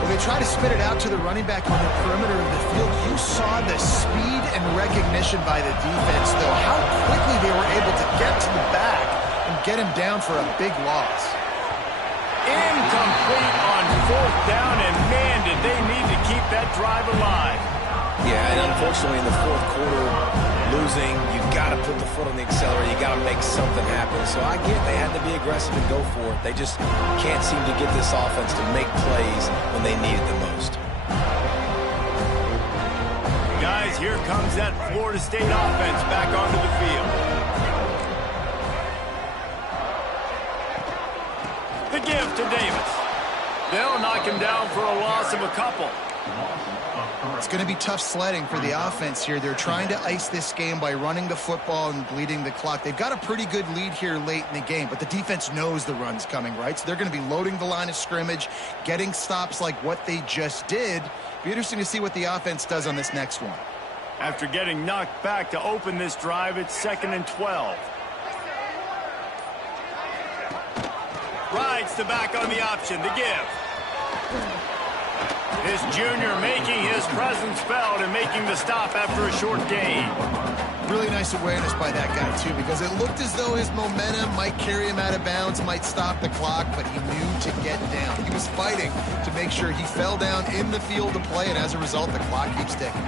Well, they try to spit it out to the running back on the perimeter of the field. You saw the speed and recognition by the defense, though, how quickly they were able to get to the back and get him down for a big loss. Incomplete on 4th down, and man, did they need to keep that drive alive. Yeah, and unfortunately in the fourth quarter, losing, you got to put the foot on the accelerator. You got to make something happen. So I get they had to be aggressive and go for it. They just can't seem to get this offense to make plays when they need it the most. Guys, here comes that Florida State offense back onto the field. The give to Davis. They'll knock him down for a loss of a couple. It's going to be tough sledding for the offense here. They're trying to ice this game by running the football and bleeding the clock. They've got a pretty good lead here late in the game, but the defense knows the run's coming, right? So they're going to be loading the line of scrimmage, getting stops like what they just did. Be interesting to see what the offense does on this next one. After getting knocked back to open this drive, it's 2nd and 12. Rides the back on the option, the give. This junior making his presence felt and making the stop after a short gain. Really nice awareness by that guy, too, because it looked as though his momentum might carry him out of bounds, might stop the clock, but he knew to get down. He was fighting to make sure he fell down in the field to play, and as a result, the clock keeps ticking.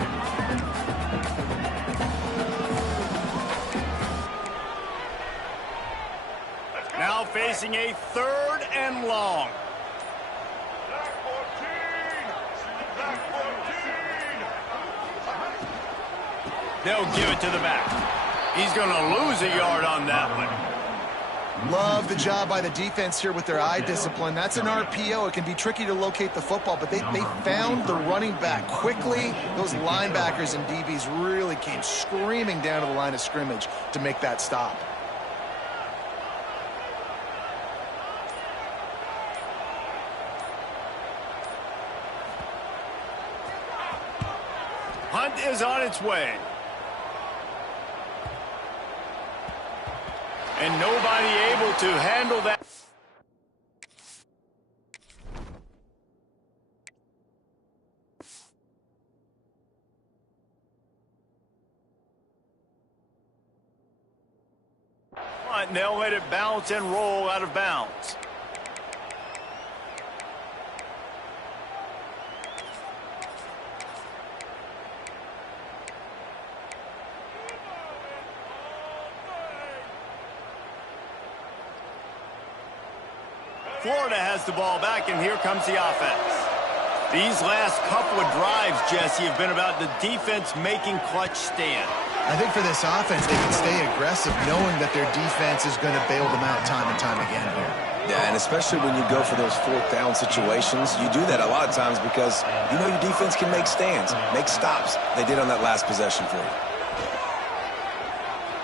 Now facing a 3rd and long. They'll give it to the back. He's going to lose a yard on that one. Love the job by the defense here with their eye discipline. That's an RPO. It can be tricky to locate the football, but they found the running back quickly. Those linebackers and DBs really came screaming down to the line of scrimmage to make that stop. Hunt is on its way. And nobody able to handle that. And they'll let it bounce and roll out of bounds. Florida has the ball back, and here comes the offense. These last couple of drives, Jesse, have been about the defense making clutch stand. I think for this offense, they can stay aggressive knowing that their defense is going to bail them out time and time again here. Yeah, and especially when you go for those 4th down situations, you do that a lot of times because you know your defense can make stands, make stops. They did on that last possession for you.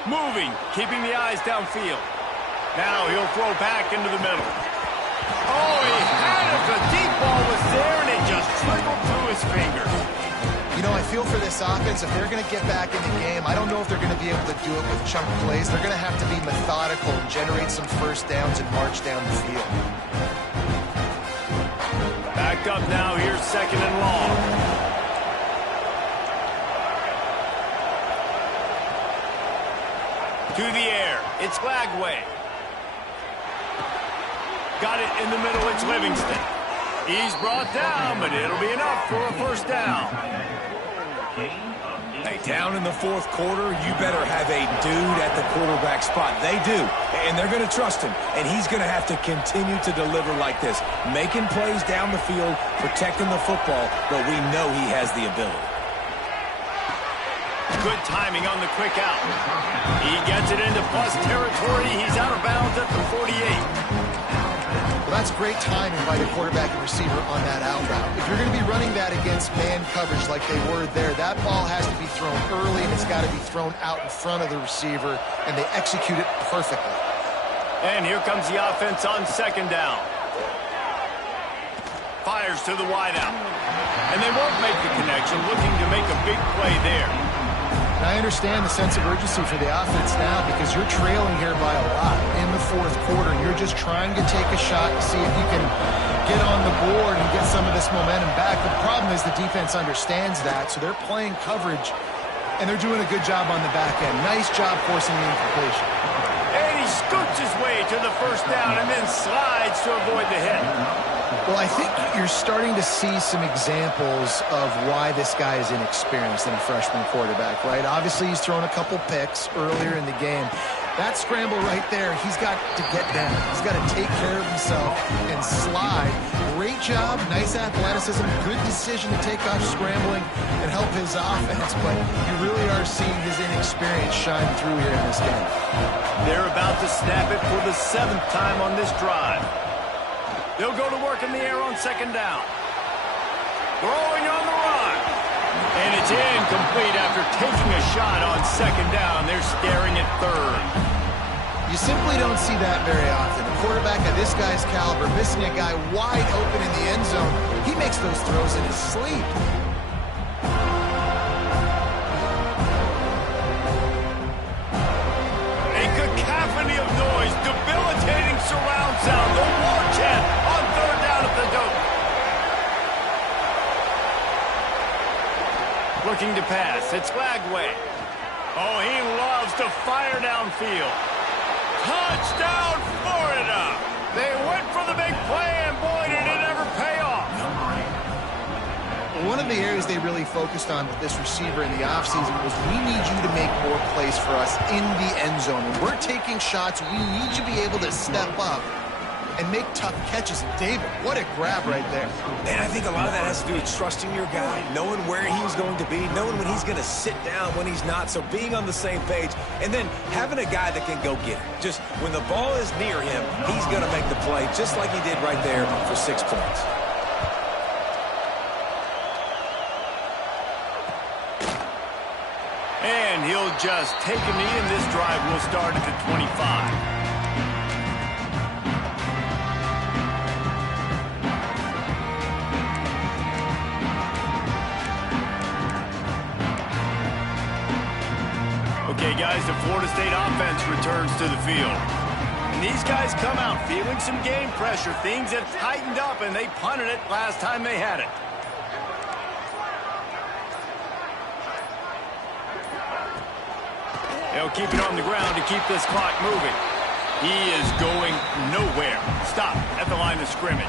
Moving, keeping the eyes downfield. Now he'll throw back into the middle. Oh, he had it. The deep ball was there, and it just trickled through his fingers. You know, I feel for this offense, if they're going to get back in the game, I don't know if they're going to be able to do it with chunk plays. They're going to have to be methodical and generate some first downs and march down the field. Back up now. Here's 2nd and long. To the air. It's Lagway. Got it in the middle. It's Livingston. He's brought down, but it'll be enough for a 1st down. Hey, down in the 4th quarter, you better have a dude at the quarterback spot. They do, and they're going to trust him, and he's going to have to continue to deliver like this, making plays down the field, protecting the football, but we know he has the ability. Good timing on the quick out. He gets it into plus territory. He's out of bounds at the 48. Well, that's great timing by the quarterback and receiver on that out route. If you're going to be running that against man coverage like they were there, that ball has to be thrown early, and it's got to be thrown out in front of the receiver, and they execute it perfectly. And here comes the offense on 2nd down. Fires to the wideout. And they won't make the connection, looking to make a big play there. And I understand the sense of urgency for the offense now because you're trailing here by a lot in the 4th quarter. And you're just trying to take a shot to see if you can get on the board and get some of this momentum back. But the problem is the defense understands that, so they're playing coverage, and they're doing a good job on the back end. Nice job forcing the incompletion. And he scoots his way to the 1st down and then slides to avoid the hit. Well, I think you're starting to see some examples of why this guy is inexperienced in a freshman quarterback, right? Obviously, he's thrown a couple picks earlier in the game. That scramble right there, he's got to get down. He's got to take care of himself and slide. Great job, nice athleticism, good decision to take off scrambling and help his offense, but you really are seeing his inexperience shine through here in this game. They're about to snap it for the 7th time on this drive. They'll go to work in the air on 2nd down. Throwing on the run. And it's incomplete after taking a shot on 2nd down. They're staring at 3rd. You simply don't see that very often. A quarterback of this guy's caliber missing a guy wide open in the end zone. He makes those throws in his sleep. A cacophony of noise, debilitating surround sound, the war chant on 3rd down at the dope. Looking to pass, it's Lagway. Oh, he loves to fire downfield. Touchdown, Florida! They went for the big play, and boy, did it ever pay off. One of the areas they really focused on with this receiver in the offseason was we need you to make more plays for us in the end zone. When we're taking shots, we need you to be able to step up and make tough catches. David, what a grab right there. And I think a lot of that has to do with trusting your guy, knowing where he's going to be, knowing when he's going to sit down, when he's not, so being on the same page, and then having a guy that can go get it. Just when the ball is near him, he's going to make the play, just like he did right there for 6 points. And he'll just take a knee, and this drive will start at the 25. Okay, guys, the Florida State offense returns to the field. And these guys come out feeling some game pressure. Things have tightened up, and they punted it last time they had it. They'll keep it on the ground to keep this clock moving. He is going nowhere. Stop at the line of scrimmage.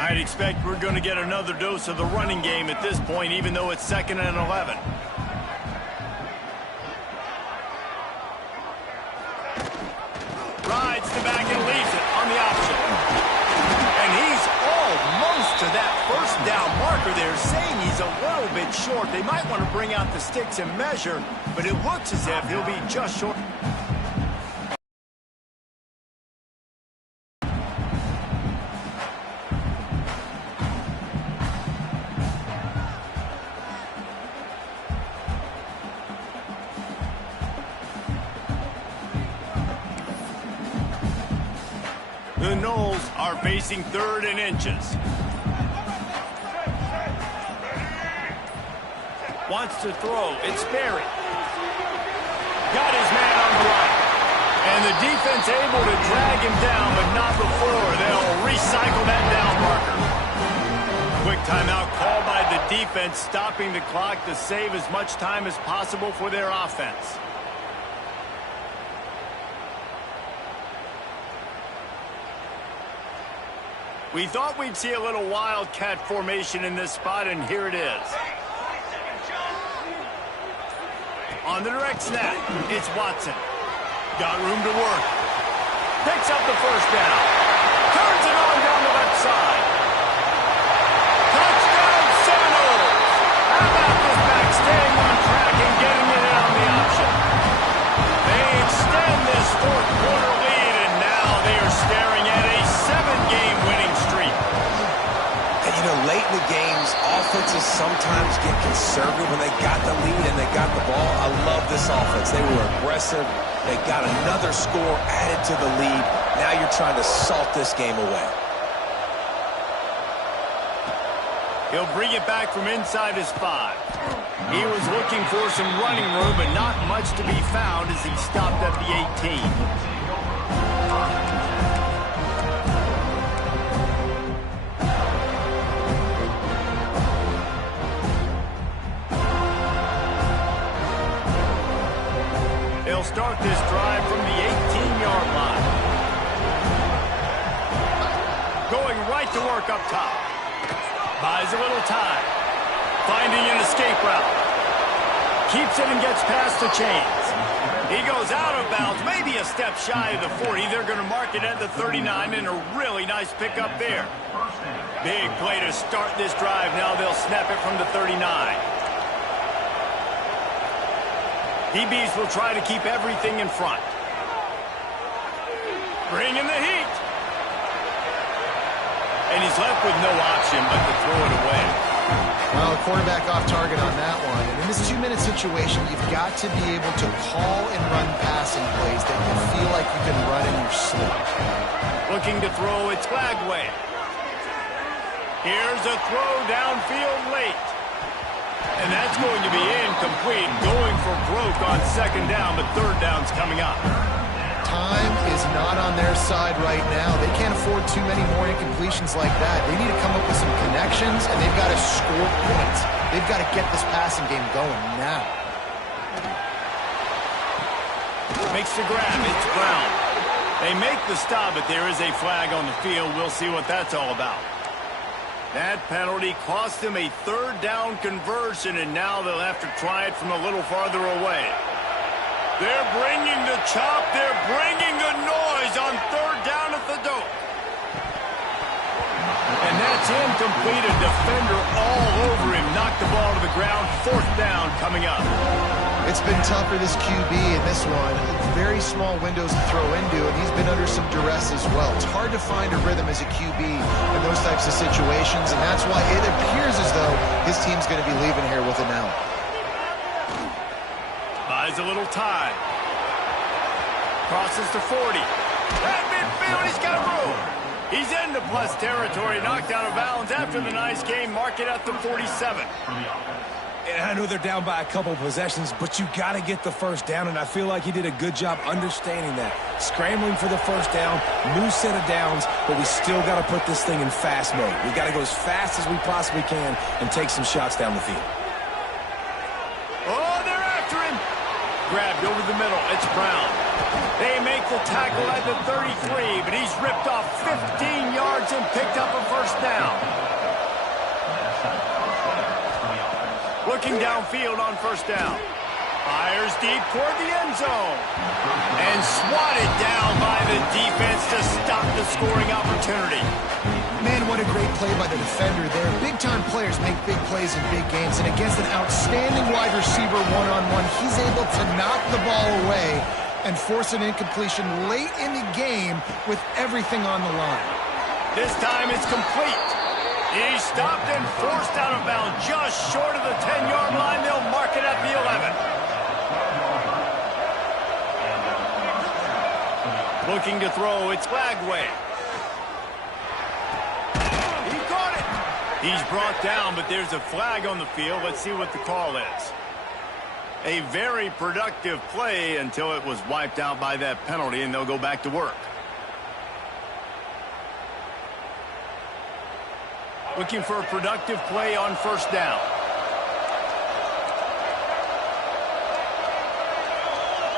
I'd expect we're going to get another dose of the running game at this point, even though it's 2nd and 11. Rides the back and leaves it on the option. And he's almost to that 1st down marker there, saying he's a little bit short. They might want to bring out the sticks and measure, but it looks as if he'll be just short. The Noles are facing 3rd and inches. Wants to throw. It's Berry. Got his man on the right. And the defense able to drag him down, but not before they'll recycle that down marker. Quick timeout called by the defense, stopping the clock to save as much time as possible for their offense. We thought we'd see a little wildcat formation in this spot, and here it is. On the direct snap, it's Watson. Got room to work. Picks up the 1st down. Turns it on down the left side. Touchdown, Seminoles! How about this back staying on track and getting it on the option? They extend this 4th quarter lead, and now they are staring at a 7-game winning streak. And, you know, late in the games, offenses sometimes get conservative when they got the lead and they got the ball. I love this offense. They were aggressive. They got another score added to the lead. Now you're trying to salt this game away. He'll bring it back from inside his 5. He was looking for some running room, but not much to be found as he stopped at the 18. start this drive from the 18-yard line. Going right to work up top. Buys a little time. Finding an escape route. Keeps it and gets past the chains. He goes out of bounds, maybe a step shy of the 40. They're going to mark it at the 39, and a really nice pickup there. Big play to start this drive. Now they'll snap it from the 39. DBs will try to keep everything in front. Bringing the heat. And he's left with no option but to throw it away. Well, quarterback off target on that one. And in this 2-minute situation, you've got to be able to call and run passing plays that you feel like you can run in your sleep. Looking to throw, it's Flagway. Here's a throw downfield late. And that's going to be incomplete. Going for broke on second down, but third down's coming up. Time is not on their side right now. They can't afford too many more incompletions like that. They need to come up with some connections, and they've got to score points. They've got to get this passing game going now. Makes the grab. It's Brown. They make the stop, but there is a flag on the field. We'll see what that's all about. That penalty cost them a third down conversion, and now they'll have to try it from a little farther away. They're bringing the chop. They're bringing the noise on third down at the dope. And that's incomplete. A defender all over him. Knocked the ball to the ground. Fourth down coming up. It's been tough for this QB in this one. Very small windows to throw into, and he's been under some duress as well. It's hard to find a rhythm as a QB in those types of situations, and that's why it appears as though his team's going to be leaving here with an out. Buys a little time. Crosses to 40. At midfield, he's got room. He's into plus territory, knocked out of bounds after the nice game. Mark it at the 47. And I know they're down by a couple of possessions, but you got to get the first down, and I feel like he did a good job understanding that. Scrambling for the first down, new set of downs, but we still got to put this thing in fast mode. We got to go as fast as we possibly can and take some shots down the field. Oh, they're after him. Grabbed over the middle. It's Brown. They make the tackle at the 33, but he's ripped off 15 yards and picked up a first down. Looking downfield on first down. Fires deep toward the end zone. And swatted down by the defense to stop the scoring opportunity. Man, what a great play by the defender there. Big-time players make big plays in big games, and against an outstanding wide receiver one-on-one, he's able to knock the ball away and force an incompletion late in the game with everything on the line. This time it's complete. He stopped and forced out of bounds just short of the 10-yard line. They'll mark it at the 11. Looking to throw, it's Flagway. He caught it. He's brought down, but there's a flag on the field. Let's see what the call is. A very productive play until it was wiped out by that penalty, and they'll go back to work. Looking for a productive play on first down.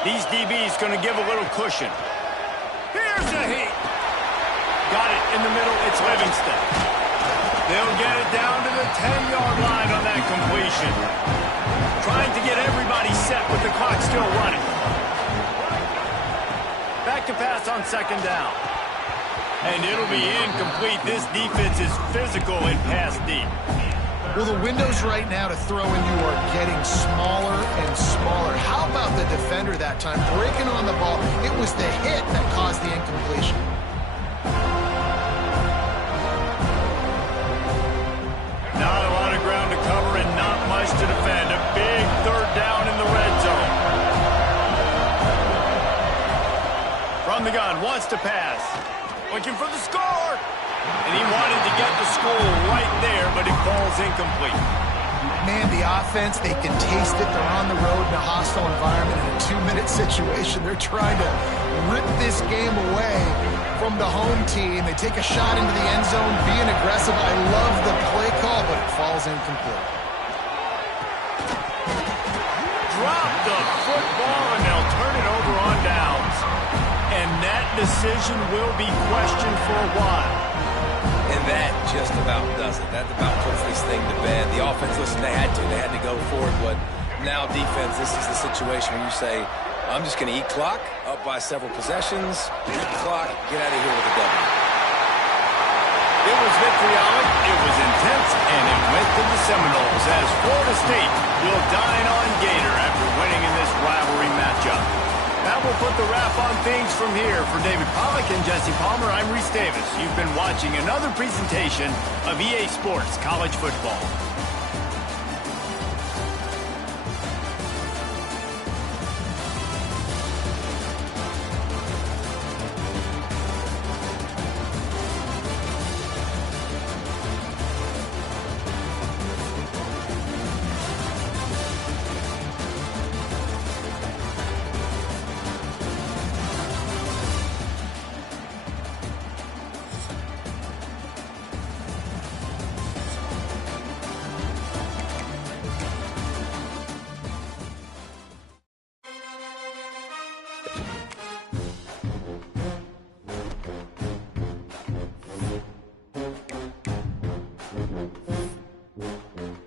These DBs going to give a little cushion. Here's a heat. Got it in the middle. It's Livingston. They'll get it down to the 10-yard line on that completion. Trying to get everybody set with the clock still running. Back to pass on second down. And it'll be incomplete. This defense is physical and pass deep. Well, the windows right now to throw in you are getting smaller and smaller. How about the defender that time breaking on the ball? It was the hit that caused the incompletion. Not a lot of ground to cover and not much to defend. A big third down in the red zone. From the gun, wants to pass. Looking for the score. And he wanted to get the score right there, but it falls incomplete. Man, the offense, they can taste it. They're on the road in a hostile environment in a 2-minute situation. They're trying to rip this game away from the home team. They take a shot into the end zone, being aggressive. I love the play call, but it falls incomplete. Drop the football, and they'll turn it over downs. And that decision will be questioned for a while. And that just about does it. That about puts this thing to bed. The offense, listen, they had to go for it, but now defense, this is the situation where you say, I'm just going to eat clock, up by several possessions, eat clock, get out of here with a W. It was vitriolic, it was intense, and it went to the Seminoles as Florida State will dine on Gator after winning in this rivalry matchup. That will put the wrap on things from here. For David Pollack and Jesse Palmer, I'm Reese Davis. You've been watching another presentation of EA Sports College Football.